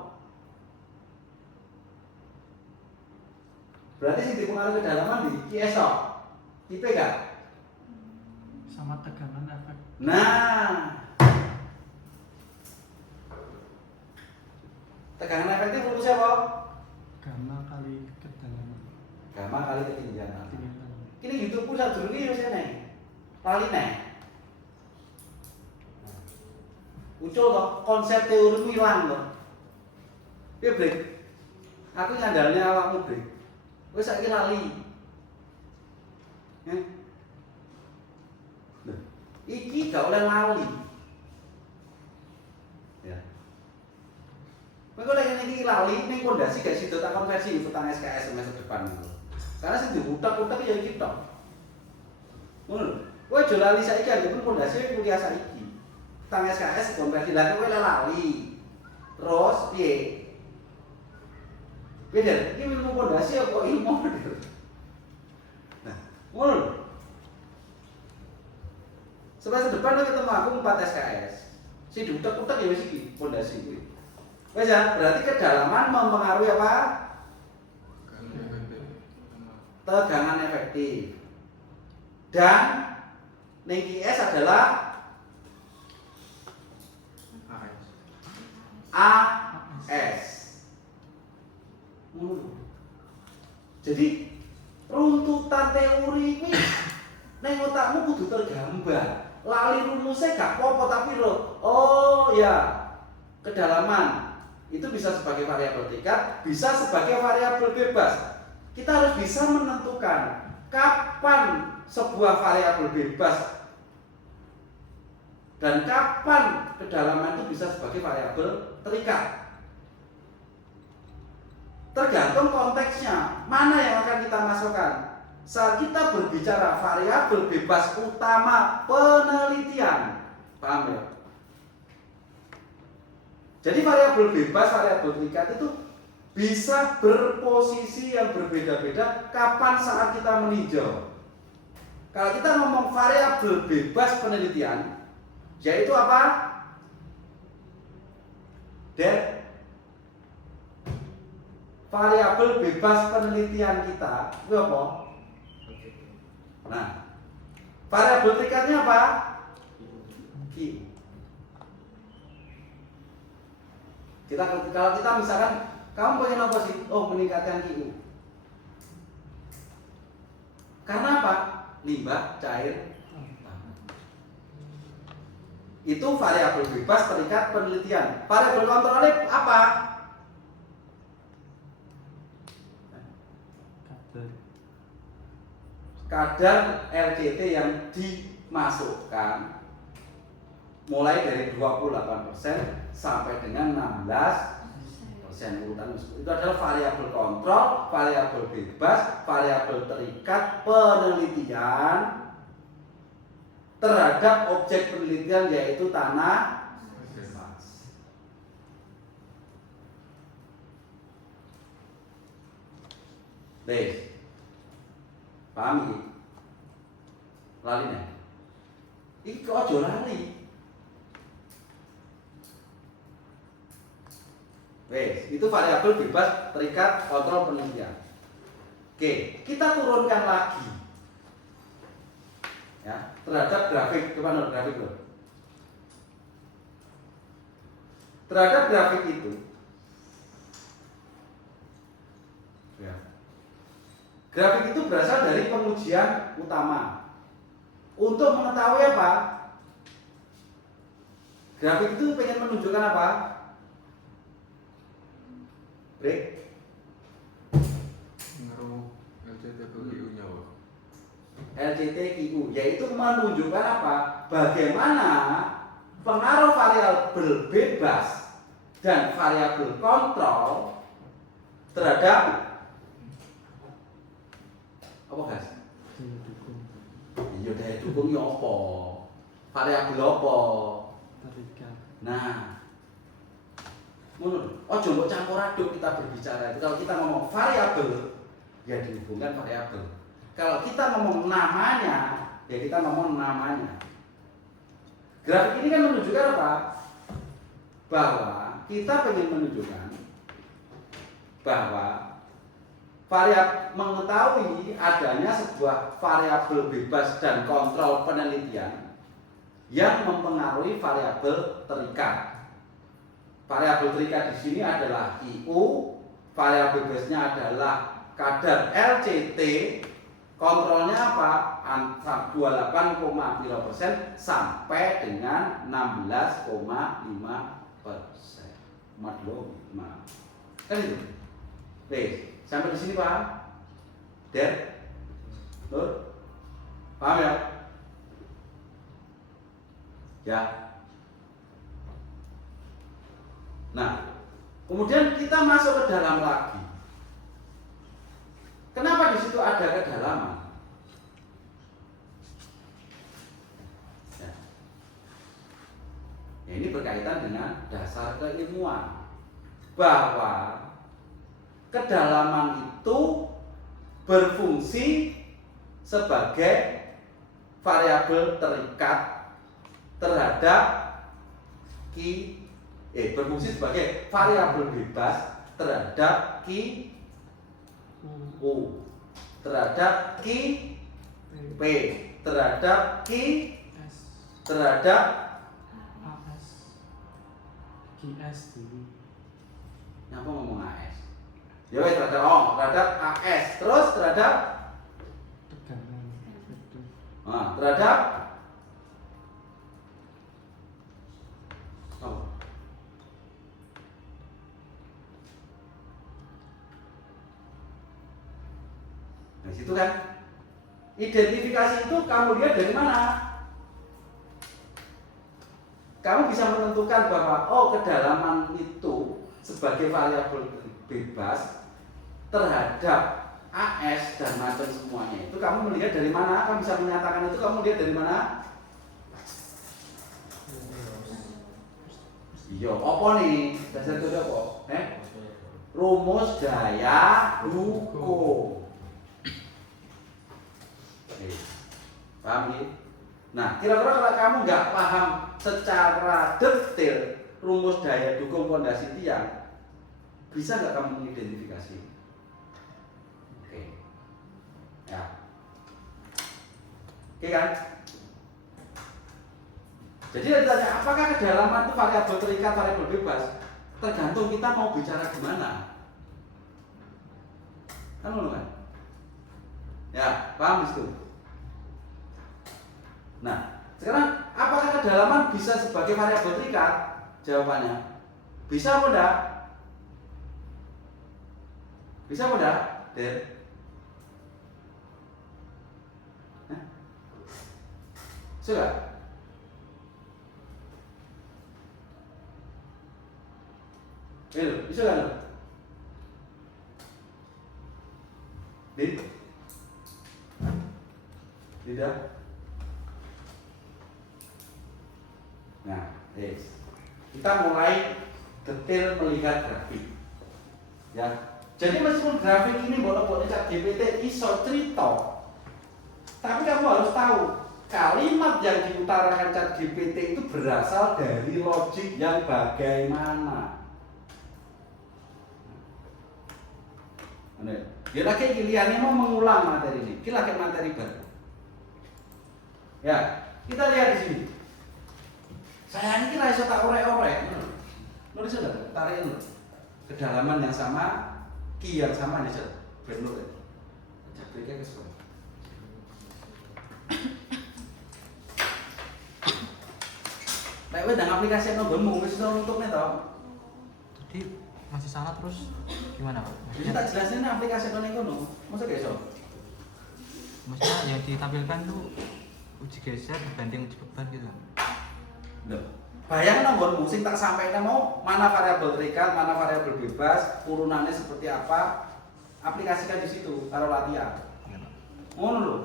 Berarti sing dipengaruhi kedalaman di QS toh? IP enggak? Sama tegangan efek Nah, tegangan efektif rumusnya apa? gamma kali kedalaman. Gamma kali ketinggian. Ketinggian. Ini YouTube pusat dulu nih harusnya lali nih. Ucul toh konsep teori hilang toh. Piye brek? Aku ngandalnya awakmu brek. Wis saiki lali. Loh, iki gak oleh lali. Ya. Kowe lek iki lali ning pondasi gak sido tak konversi utang SKS semester depan itu. Karena sing diutak-utak ya iki tok. Ngono lho. Kowe aja lali saiki anggapun pondasi kuliah saiki. Utang SKS konversi lah kowe lali. Terus piye? Beda, ini ilmu pondasi apa ilmu model? Nah, ngono lho. Semester depan lo ketemu aku 4 SKS. Si diutak-utak ya wis iki pondasi kuwi. Wes ya, berarti kedalaman mempengaruhi apa? Tegangan efektif. Dan ning QS adalah AS. Jadi runtutan teori ini neng otakmu kudu tergambar. Lali rumusnya gak apa-apa tapi oh ya, kedalaman itu bisa sebagai variabel tingkat, bisa sebagai variabel bebas. Kita harus bisa menentukan kapan sebuah variabel bebas dan kapan kedalaman itu bisa sebagai variabel terikat. Tergantung konteksnya, mana yang akan kita masukkan. Saat kita berbicara variabel bebas utama penelitian, paham ya? Jadi variabel bebas, variabel terikat itu bisa berposisi yang berbeda-beda kapan saat kita meninjau. Kalau kita ngomong variabel bebas penelitian, yaitu apa? Variabel bebas penelitian kita itu apa? Nah, variabel terikatnya apa? Q. Kalau kita misalkan kamu pengen apa sih? Oh, meningkatkan Q. Karena apa? Limbah cair. Itu variabel bebas terikat penelitian. Variabel kontrolnya apa? Kadar LCT yang dimasukkan mulai dari 28% sampai dengan 16% urutan itu adalah variabel kontrol, variabel bebas, variabel terikat penelitian terhadap objek penelitian yaitu tanah emas. Des, paham iki? Lali nih. Iki kok aja lali. Wes, itu variabel bebas terikat kontrol penelitian. Oke, kita turunkan lagi. Ya, terhadap grafik, coba grafik loh. Terhadap grafik itu, ya. Grafik itu berasal dari pengujian utama. Untuk mengetahui apa? Grafik itu pengen menunjukkan apa? Break. Ngaruh LCT ke QU-nya, Pak. LCT-QU yaitu menunjukkan apa? Bagaimana pengaruh variabel bebas dan variabel kontrol terhadap apa guys? Iya daya dukung ya apa? Variabel apa? Nah, menurut, oh coba campur aduk kita berbicara itu. Kalau kita ngomong variabel, ya dihubungkan variabel. Kalau kita ngomong namanya, ya kita ngomong namanya. Grafik ini kan menunjukkan apa? Bahwa kita ingin menunjukkan bahwa mengetahui adanya sebuah variabel bebas dan kontrol penelitian yang mempengaruhi variabel terikat. Variabel terikat di sini adalah IU, variabel bebasnya adalah kadar LCT, kontrolnya apa? 28,0% sampai dengan 16,5%. Kan itu. Wes, sampai di sini paham? Der? Nur? Paham ya? Ya. Nah, kemudian kita masuk ke dalam lagi. Kenapa di situ ada kedalaman? Ya, ini berkaitan dengan dasar keilmuan bahwa kedalaman itu berfungsi sebagai variabel terikat terhadap berfungsi sebagai variabel bebas terhadap QU, terhadap QP, terhadap QS, terhadap AS, QS dulu. Kenapa ngomong AS? Ya wes terhadap AS, terus terhadap Tegangan efektif. terhadap Nah, situ kan identifikasi itu kamu lihat dari mana? Kamu bisa menentukan bahwa kedalaman itu sebagai variabel bebas terhadap AS dan macam semuanya itu kamu melihat dari mana? Kamu bisa menyatakan itu kamu lihat dari mana? Iya, apa nih? Dasar itu apa? Rumus daya dukung. Paham ya? Nah, kira-kira kalau kamu nggak paham secara detail rumus daya dukung fondasi tiang, bisa nggak kamu mengidentifikasi? Oke, ya, oke kan? Jadi ditanya apakah kedalaman itu variabel terikat, variabel bebas? Tergantung kita mau bicara gimana. Kan ngono kan? Ya, paham itu? Nah, Sekarang apakah kedalaman bisa sebagai variabel terikat? Jawabannya bisa apa enggak? Bisa apa enggak? Der. Hah? Sudah? Bisa kan? Tidak? Nah, yes. Kita mulai detail melihat grafik. Ya. Jadi meskipun grafik ini boleh-boleh ChatGPT iso cerita, tapi kamu harus tahu kalimat yang diutarakan ChatGPT itu berasal dari logik yang bagaimana. Dia lagi pilihannya mau mengulang materi ini, kita lagi materi baru. Ya, kita lihat di sini. Saya ini kira iso tak orek-orek. Nulis sudah, tarik dulu. Kedalaman yang sama, ki yang sama nih, benar. Jadi ke sekolah. Lek wis ndang aplikasi nomormu wis iso nutupne to. Jadi masih salah terus gimana Pak? Jadi tak jelasin aplikasi ning kono. Masa gak iso? Maksudnya yang ditampilkan tuh uji geser dibanding uji beban gitu. Loh. Bayangkan nomormu sing tak sampaikan mau mana variabel terikat, mana variabel bebas, turunannya seperti apa, aplikasikan di situ taruh latihan. Ngono lho.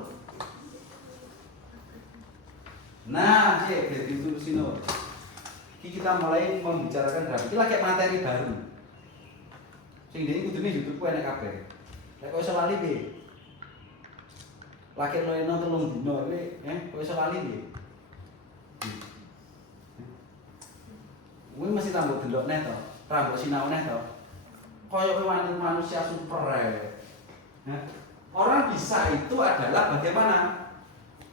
Nah, cek dari itu sini. Kita mulai membicarakan grafik. Kita kayak materi baru. Sing dene kudune YouTube ku enek kabeh. Lek kok iso lali piye? Laki loeno 3 dino kuwi, kok iso lali piye? Kuwi mesti tambah delok neh to, rambut sinau neh to. Koyo manusia super Orang bisa itu adalah bagaimana?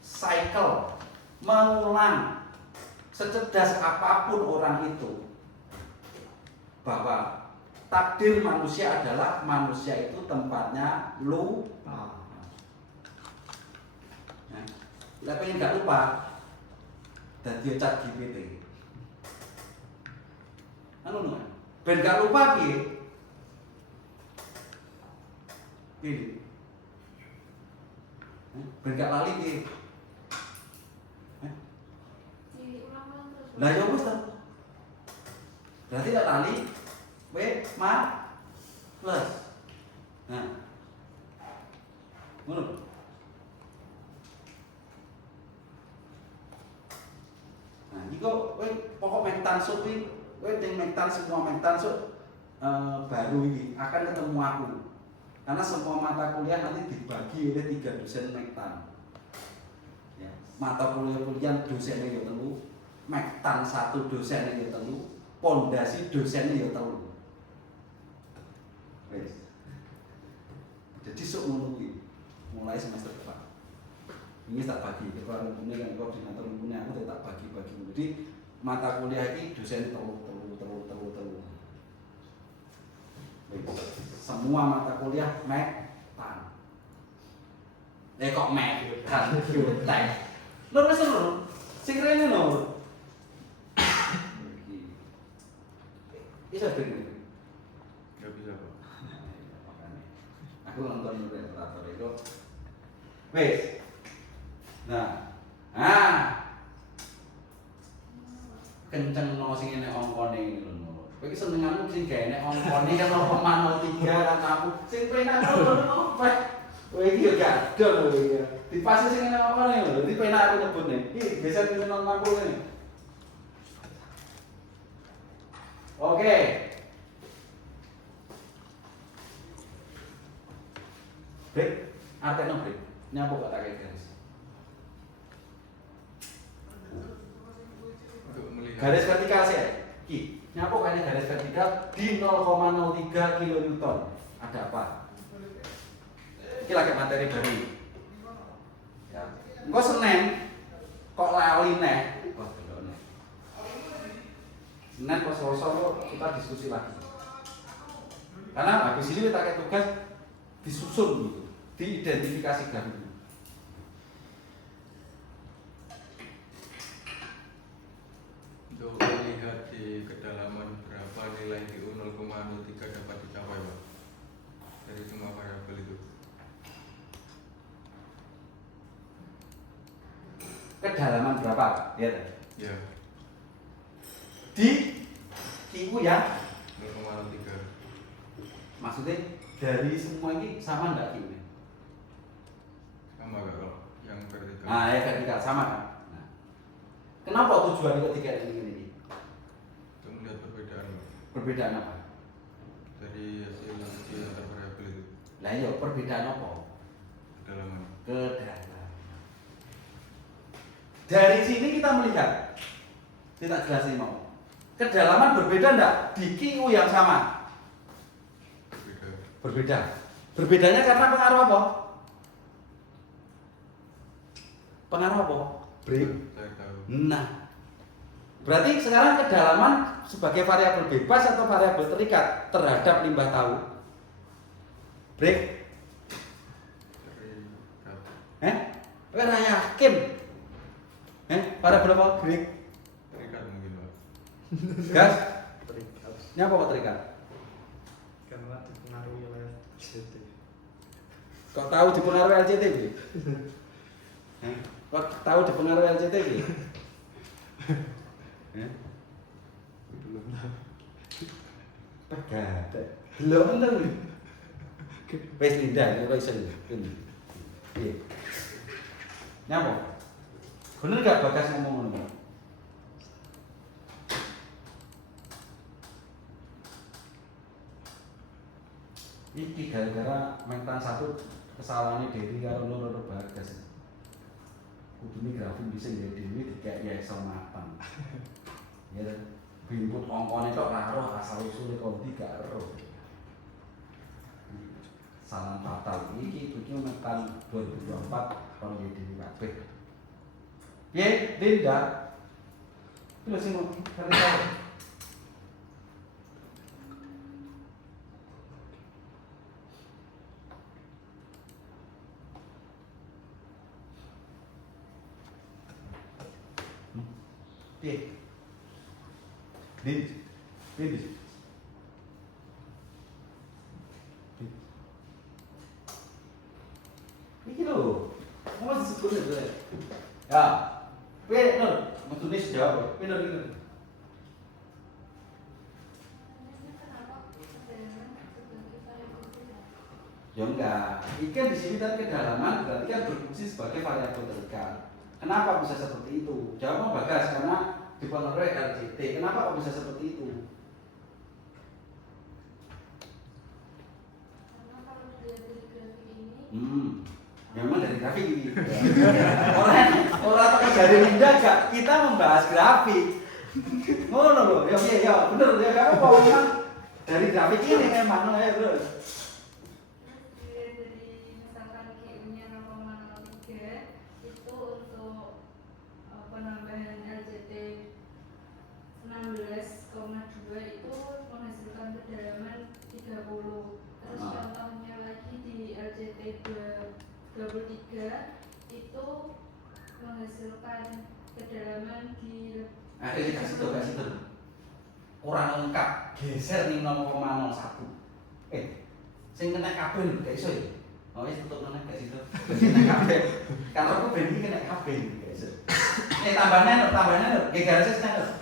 Cycle, mengulang. Secerdas apapun orang itu, bahwa takdir manusia adalah manusia itu tempatnya lupa. Kita pengen gak lupa, dan dia ChatGPT. Anu ben gak lupa piye? Piye? Ben gak lali piye? Diulang-ulang terus. Lah ya wis to. Berarti lek lali plus. Nah. Ngono. Nah, iki kok kowe pokok mentansuk iki, kowe ting mentans semua mentansuk baru ini akan ketemu aku. Karena semua mata kuliah nanti dibagi oleh 3 dosen mektan. Ya, mata kuliah dosennya ya telu, mektan 1 dosennya ya telu, pondasi dosennya ya telu. Wes. Jadi sok ngono kuwi mulai semester depan. Ini tak bagi, kalau rumputnya kan koordinator rumputnya aku tak bagi-bagi. Jadi mata kuliah ini dosen telu. Semua mata kuliah mektan. Kok mektan? Tek. Lur wis lur. Sing rene lho. Iso dene. Nggak bisa Pak. Aku nonton operator itu. Wes. Nah. Kenceng no sing enek ongkone iki lho. Kowe iki senenganmu sing gawe enek ongkone kan 0,03 kan aku. Sing penak lho. Kowe iki yo gak adol lho iki. Dipasi sing enek ongkone lho. Dadi penak aku nyebutne. Iki geser ke 0,50 ini. Oke. Break, artinya break. Nyapa gak tak kayak garis? Untuk melihat Garis vertikal sih, Ki. Nyapa kayaknya garis vertikal di 0,03 kN. Ada apa? Ini lagi materi baru. Ya. Engko Senin kok lali neh. Wah, belok neh. Senin pas Selasa kita diskusi lagi. Karena habis ini kita kayak tugas disusun gitu, diidentifikasi grafik. melihat di kedalaman berapa nilai DU 0,03 dapat dicapai Pak dari semua variabel itu. Kedalaman berapa? Lihat. Ya, Di QU ya. 0,03. Maksudnya dari semua ini sama enggak QU? Sama gak kalau yang vertikal? Nah, ya vertikal sama kan? Nah. Kenapa tujuan ketiga ini? Untuk melihat perbedaan Pak Perbedaan apa? dari hasil uji antar variabel itu, Lah iya, perbedaan apa? kedalaman. Kedalaman. Dari sini kita melihat, kita jelasin mau. Kedalaman berbeda enggak di QU yang sama? Berbeda. Berbeda. Berbedanya karena pengaruh apa? Pengaruh apa? Break. Saya tahu. Nah, berarti sekarang kedalaman sebagai variabel bebas atau variabel terikat terhadap limbah tahu? Break? Terikat. Ora yakin? Variabel apa? Break? Terikat mungkin Pak. Gas? terikat Ini apa kok terikat? karena dipengaruhi oleh CT. Kok tahu dipengaruhi LCT? Bi? Kok tahu dipengaruhi LCT? Bi? Belum tahu. Gak. Belum tahu. Wes Linda, ini kok iso ini. Iya. Ini apa? Bener gak Bagas ngomong ngono? Iki gara-gara mentan satu kesalahannya Dewi karo loro Bagas. Kudune grafik bisa jadi Dewi dikek ya iso matang. Ya kan? Input ongkone tok ora roh asal usule kondi gak roh. Salah fatal iki menekan 2024 kalau jadi Dewi kabeh. Piye, Linda? Itu sing kali tahu. Piye? Linda. Iki lho, mau disebut lho. Ya. Piye, Nur? Maksudnya sejawab. Piye, Nur? Kenapa kedalaman sebagai variabel bebas? Ya enggak. Ikan di sini kan kedalaman berarti kan berfungsi sebagai variabel terikat. Kenapa bisa seperti itu? Jawab Bagas karena dipengaruhi LCT. Kenapa kok bisa seperti itu? Karena kalau dilihat dari grafik ini, Memang dari grafik ini. Orang dari Linda gak kita membahas grafik. Ngono loh. Ya bener ya kamu mau memang dari grafik ini memang ya terus. dilihat dari misalkan QU-nya 0,03 itu untuk penambahan LCT 16,2 itu menghasilkan kedalaman 30. Terus contohnya lagi di LCT 23 itu menghasilkan kedalaman di Ini kasih tuh. Kurang lengkap, geser nih 0,01. Sing kena kabel gak iso ya? Oh wis tutup nang gak situ. Kena kabel. Kalau aku ben iki kena kabel gak iso. Tambahnya nggih garis nang.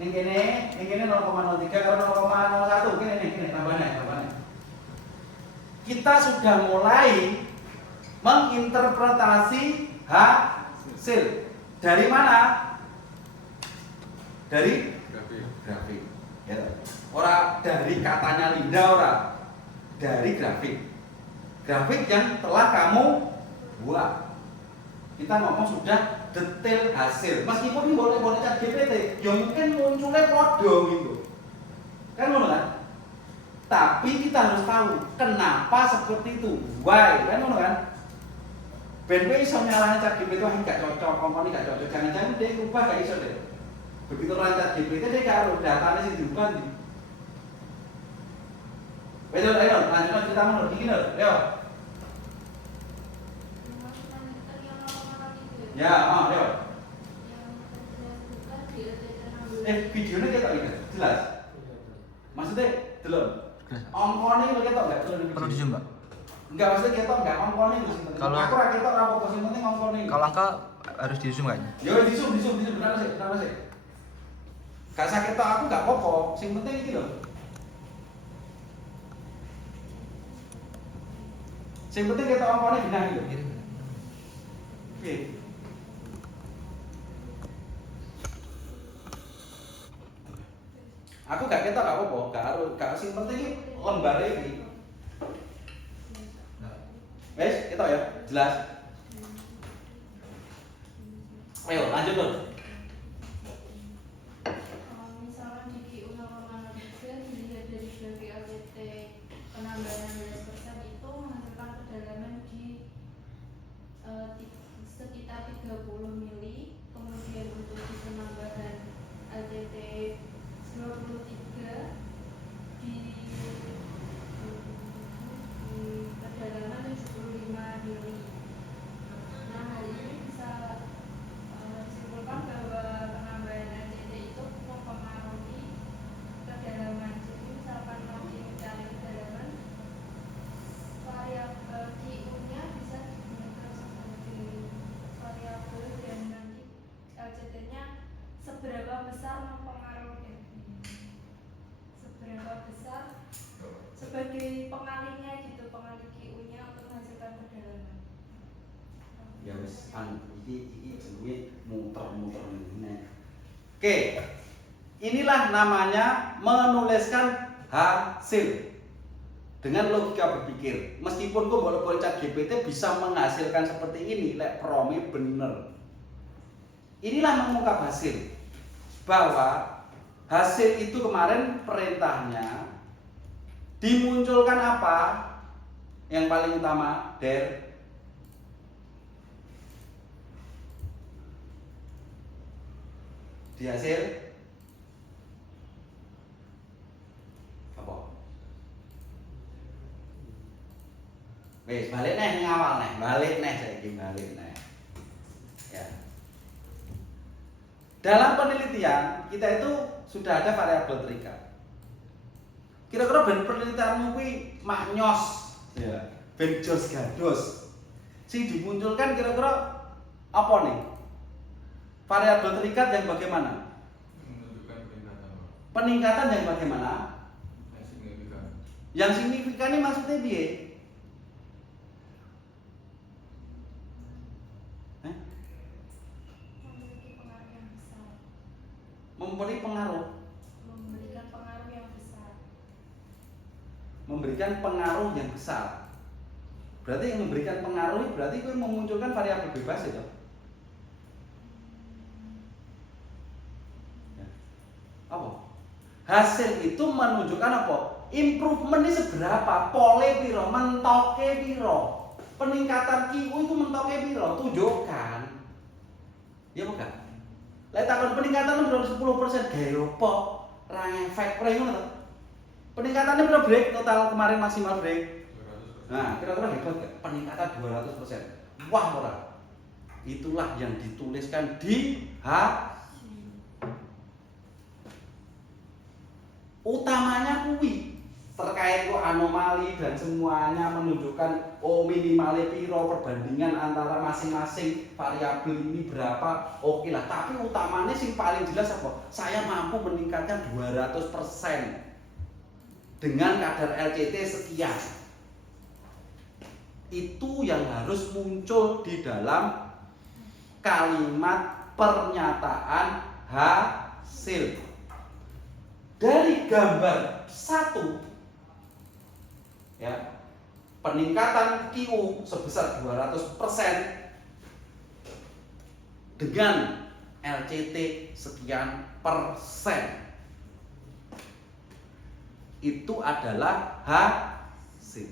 Ning kene 0,03 karo 0,01 kene tambahnya. Kita sudah mulai menginterpretasi hasil. Dari mana? Dari grafik. Ya. Ora dari katanya Linda ora. Dari grafik. Grafik yang telah kamu buat. Kita ngomong sudah detail hasil. Meskipun ini boleh chat GPT, ya mungkin munculnya podo gitu. Kan ngono kan? Tapi kita harus tahu kenapa seperti itu. Why? Kan ngono kan? Ben kowe iso nyalahin chat GPT wah gak cocok, komponen gak cocok. Jangan-jangan dia ubah gak iso deh. Begitu rancak GPT dia karo datanya sing diubah ndi. Ayo, lanjut kita mau iki lho. Ayo. memasukkan yang 0,03 Ya, ayo. yang tadi saya sebutkan di LCT 16 videonya ketok iki jelas. Maksudnya delok. Jelas. Ongkone lho ketok enggak delok Perlu di zoom, Mbak. Enggak maksudnya ketok enggak ongkone lho sing penting. Kalau- Aku ora ketok ora apa-apa sing penting ongkone. Kalau angka harus di zoom kayaknya. Ya wis di zoom benar sih. Gak usah ketok aku enggak apa-apa, sing penting iki lho. Sing penting ketok ongkone benar iki lho. Piye? Aku gak ketok gak apa-apa, gak sing penting iki lembare iki. Wes, ketok ya, jelas. Ayo lanjut Lur. Misalkan di QU 0,03 dilihat dari sebagai LCT penambahan 16% itu menghasilkan kedalaman di sekitar 30 mili. Kemudian untuk di penambahan LCT 23 di kedalaman 75 mili. Nah, hal ini bisa disimpulkan bahwa penambahan LCT itu mempengaruhi kedalaman. Jadi misalkan mau mencari kedalaman, variabel QU-nya bisa digunakan sebagai variabel dan nanti LCT-nya seberapa besar mempengaruhi, seberapa besar sebagai pengalinya gitu, pengalih QU-nya untuk menghasilkan kedalaman. Ya wis iki jenenge muter-muter ngene. Oke. Inilah namanya menuliskan hasil dengan logika berpikir. Meskipun kok boleh chat GPT bisa menghasilkan seperti ini, lek promi bener. Inilah mengungkap hasil. Bahwa hasil itu kemarin perintahnya dimunculkan apa? Yang paling utama, di hasil apa? Wes balik nih ngawal nih, balik nih. Ya. Dalam penelitian kita itu sudah ada variabel terikat. Kira-kira ben penelitianmu kuwi maknyos, ya, ben jos gados. Sing dimunculkan kira-kira apa nih? Variabel terikat yang bagaimana? Menunjukkan peningkatan, Pak. Peningkatan yang bagaimana? Yang signifikan. Yang signifikan ini maksudnya piye? Memiliki pengaruh yang besar, Memberi pengaruh, memberikan pengaruh yang besar. memberikan pengaruh yang besar. Berarti yang memberikan pengaruh berarti itu memunculkan variabel bebas itu. Ya. Apa? Hasil itu menunjukkan apa? Improvement ini seberapa? Pole piro, mentoke piro. Peningkatan QU itu mentoke piro? Tunjukkan. Ya bukan? Lek takon peningkatan berapa 10% gawe opo? Ra efek ora ngono to. Peningkatannya berapa break total kemarin maksimal break? 200%. Nah, kira-kira hebat gak? Peningkatan 200%. Wah, ora. Itulah yang dituliskan di utamanya kuwi terkait kok anomali dan semuanya menunjukkan oh minimalnya piro perbandingan antara masing-masing variabel ini berapa. Oke lah, tapi utamanya sing paling jelas apa? Saya mampu meningkatkan 200% dengan kadar LCT sekian. Itu yang harus muncul di dalam kalimat pernyataan hasil. Dari gambar 1 ya, peningkatan QU sebesar 200% dengan LCT sekian persen. Itu adalah hasil.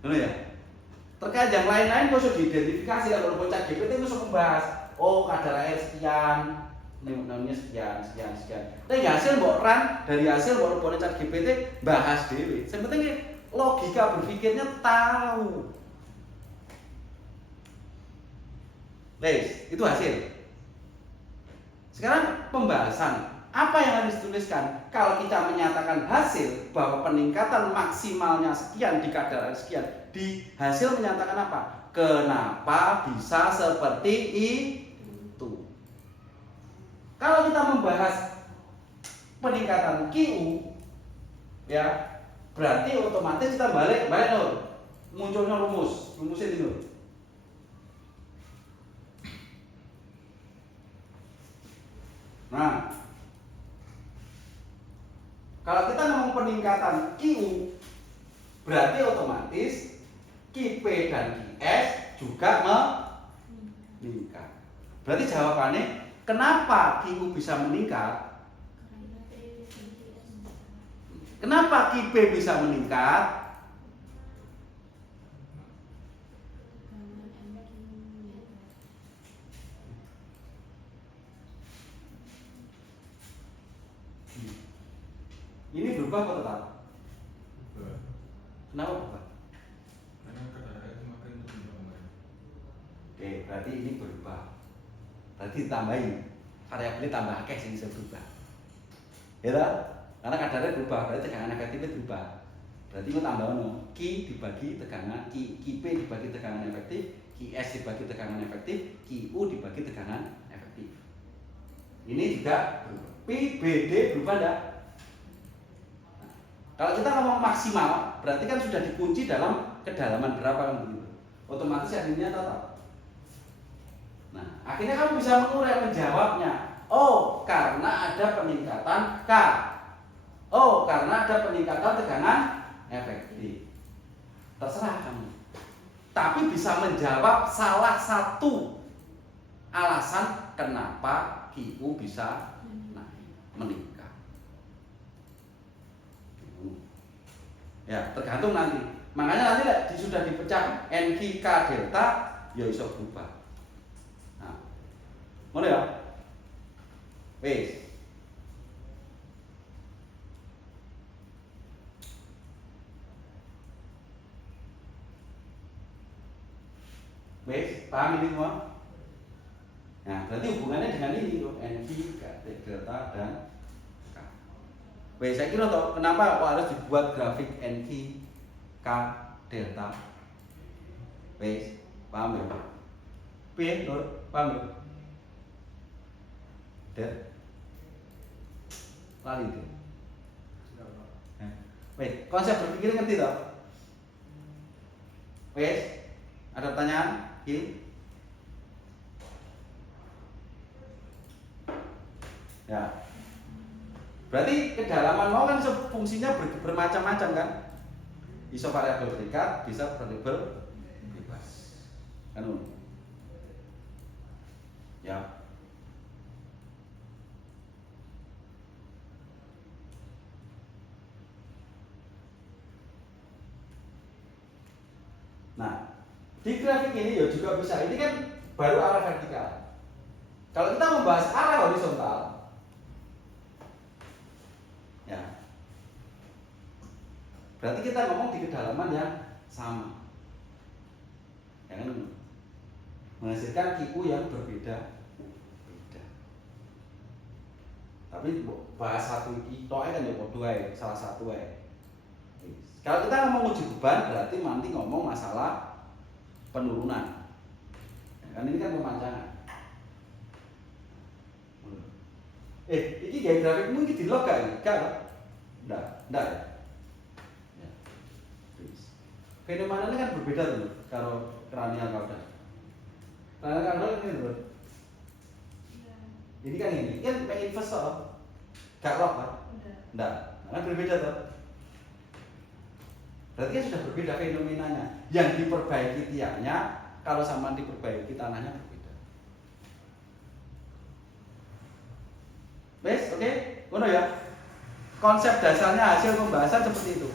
Benar ya? Terkait yang lain-lain kok sudah diidentifikasi lah kalau bocah GPT itu sudah membahas. Oh, kadar air sekian, namanya sekian. Tapi hasil mbok ran dari hasil mbok chat GPT bahas dhewe. Sing penting logika berpikirnya tahu. Wes, itu hasil. Sekarang pembahasan apa yang harus dituliskan kalau kita menyatakan hasil bahwa peningkatan maksimalnya sekian di kadar sekian, di hasil menyatakan apa? Kenapa bisa seperti itu? Kalau kita membahas peningkatan QU, ya berarti otomatis kita balik loh, munculnya rumusnya ini loh. Nah, kalau kita ngomong peningkatan QU, berarti otomatis QP dan QS juga meningkat. Berarti jawabannya, kenapa QU bisa meningkat? Kenapa QP bisa meningkat? Ini berubah atau tetap? Kenapa berubah? Karena kadarnya semakin berkembang. Oke, berarti ini berubah. Berarti ditambahin variabelnya tambah akeh sing bisa berubah. Ya tak? Karena kadarnya berubah, berarti tegangan negatifnya berubah. Berarti itu tambah Q dibagi tegangan QP dibagi tegangan efektif, QS dibagi tegangan efektif, QU dibagi tegangan efektif. Ini juga berubah. PBD berubah enggak? Kalau kita ngomong maksimal, berarti kan sudah dikunci dalam kedalaman berapa kan begitu. Otomatis akhirnya tetap. Nah, akhirnya kamu bisa menjawabnya. Oh, karena ada peningkatan K. Oh, karena ada peningkatan tegangan efektif. Terserah kamu. Tapi bisa menjawab salah satu alasan kenapa QU bisa meningkat. Ya, tergantung nanti. Makanya nanti sudah dipecah NQ K delta ya bisa berubah. Nah, mana ya? Wes. Wes, paham ini semua? Nah, berarti hubungannya dengan ini tuh, NQ K delta dan Baik, saya kira toh kenapa kok harus dibuat grafik NQ K delta? Baik, paham ya Pak? Paham ya? Lali itu. Baik, konsep berpikir ngerti toh? Baik, ada pertanyaan? Ya. Berarti kedalaman mau kan fungsinya bermacam-macam kan? Bisa variabel terikat, bisa variabel bebas. Kan? Ya. Nah, di grafik ini ya juga bisa. Ini kan baru arah vertikal. Kalau kita membahas arah horizontal, ya, berarti kita ngomong di kedalaman yang sama, ya kan, menghasilkan QU yang berbeda. Tapi bahas satu itu kan ya dua, salah satu ya. Kalau kita ngomong uji beban, berarti nanti ngomong masalah penurunan. Ya kan ini kan pemancangan. Ini gaya grafik mungkin di log gak? Enggak ya. Fenomenanya kan berbeda tuh kalau kranial kauda. Kranial kauda ini loh. Ini kan ini kan investor, gak log kan? Enggak, kan berbeda tuh. Berarti kan sudah berbeda fenomenanya. Yang diperbaiki tiangnya, kalau sama diperbaiki tanahnya berbeda. Wes, oke, ngono ya. Konsep dasarnya hasil pembahasan seperti itu.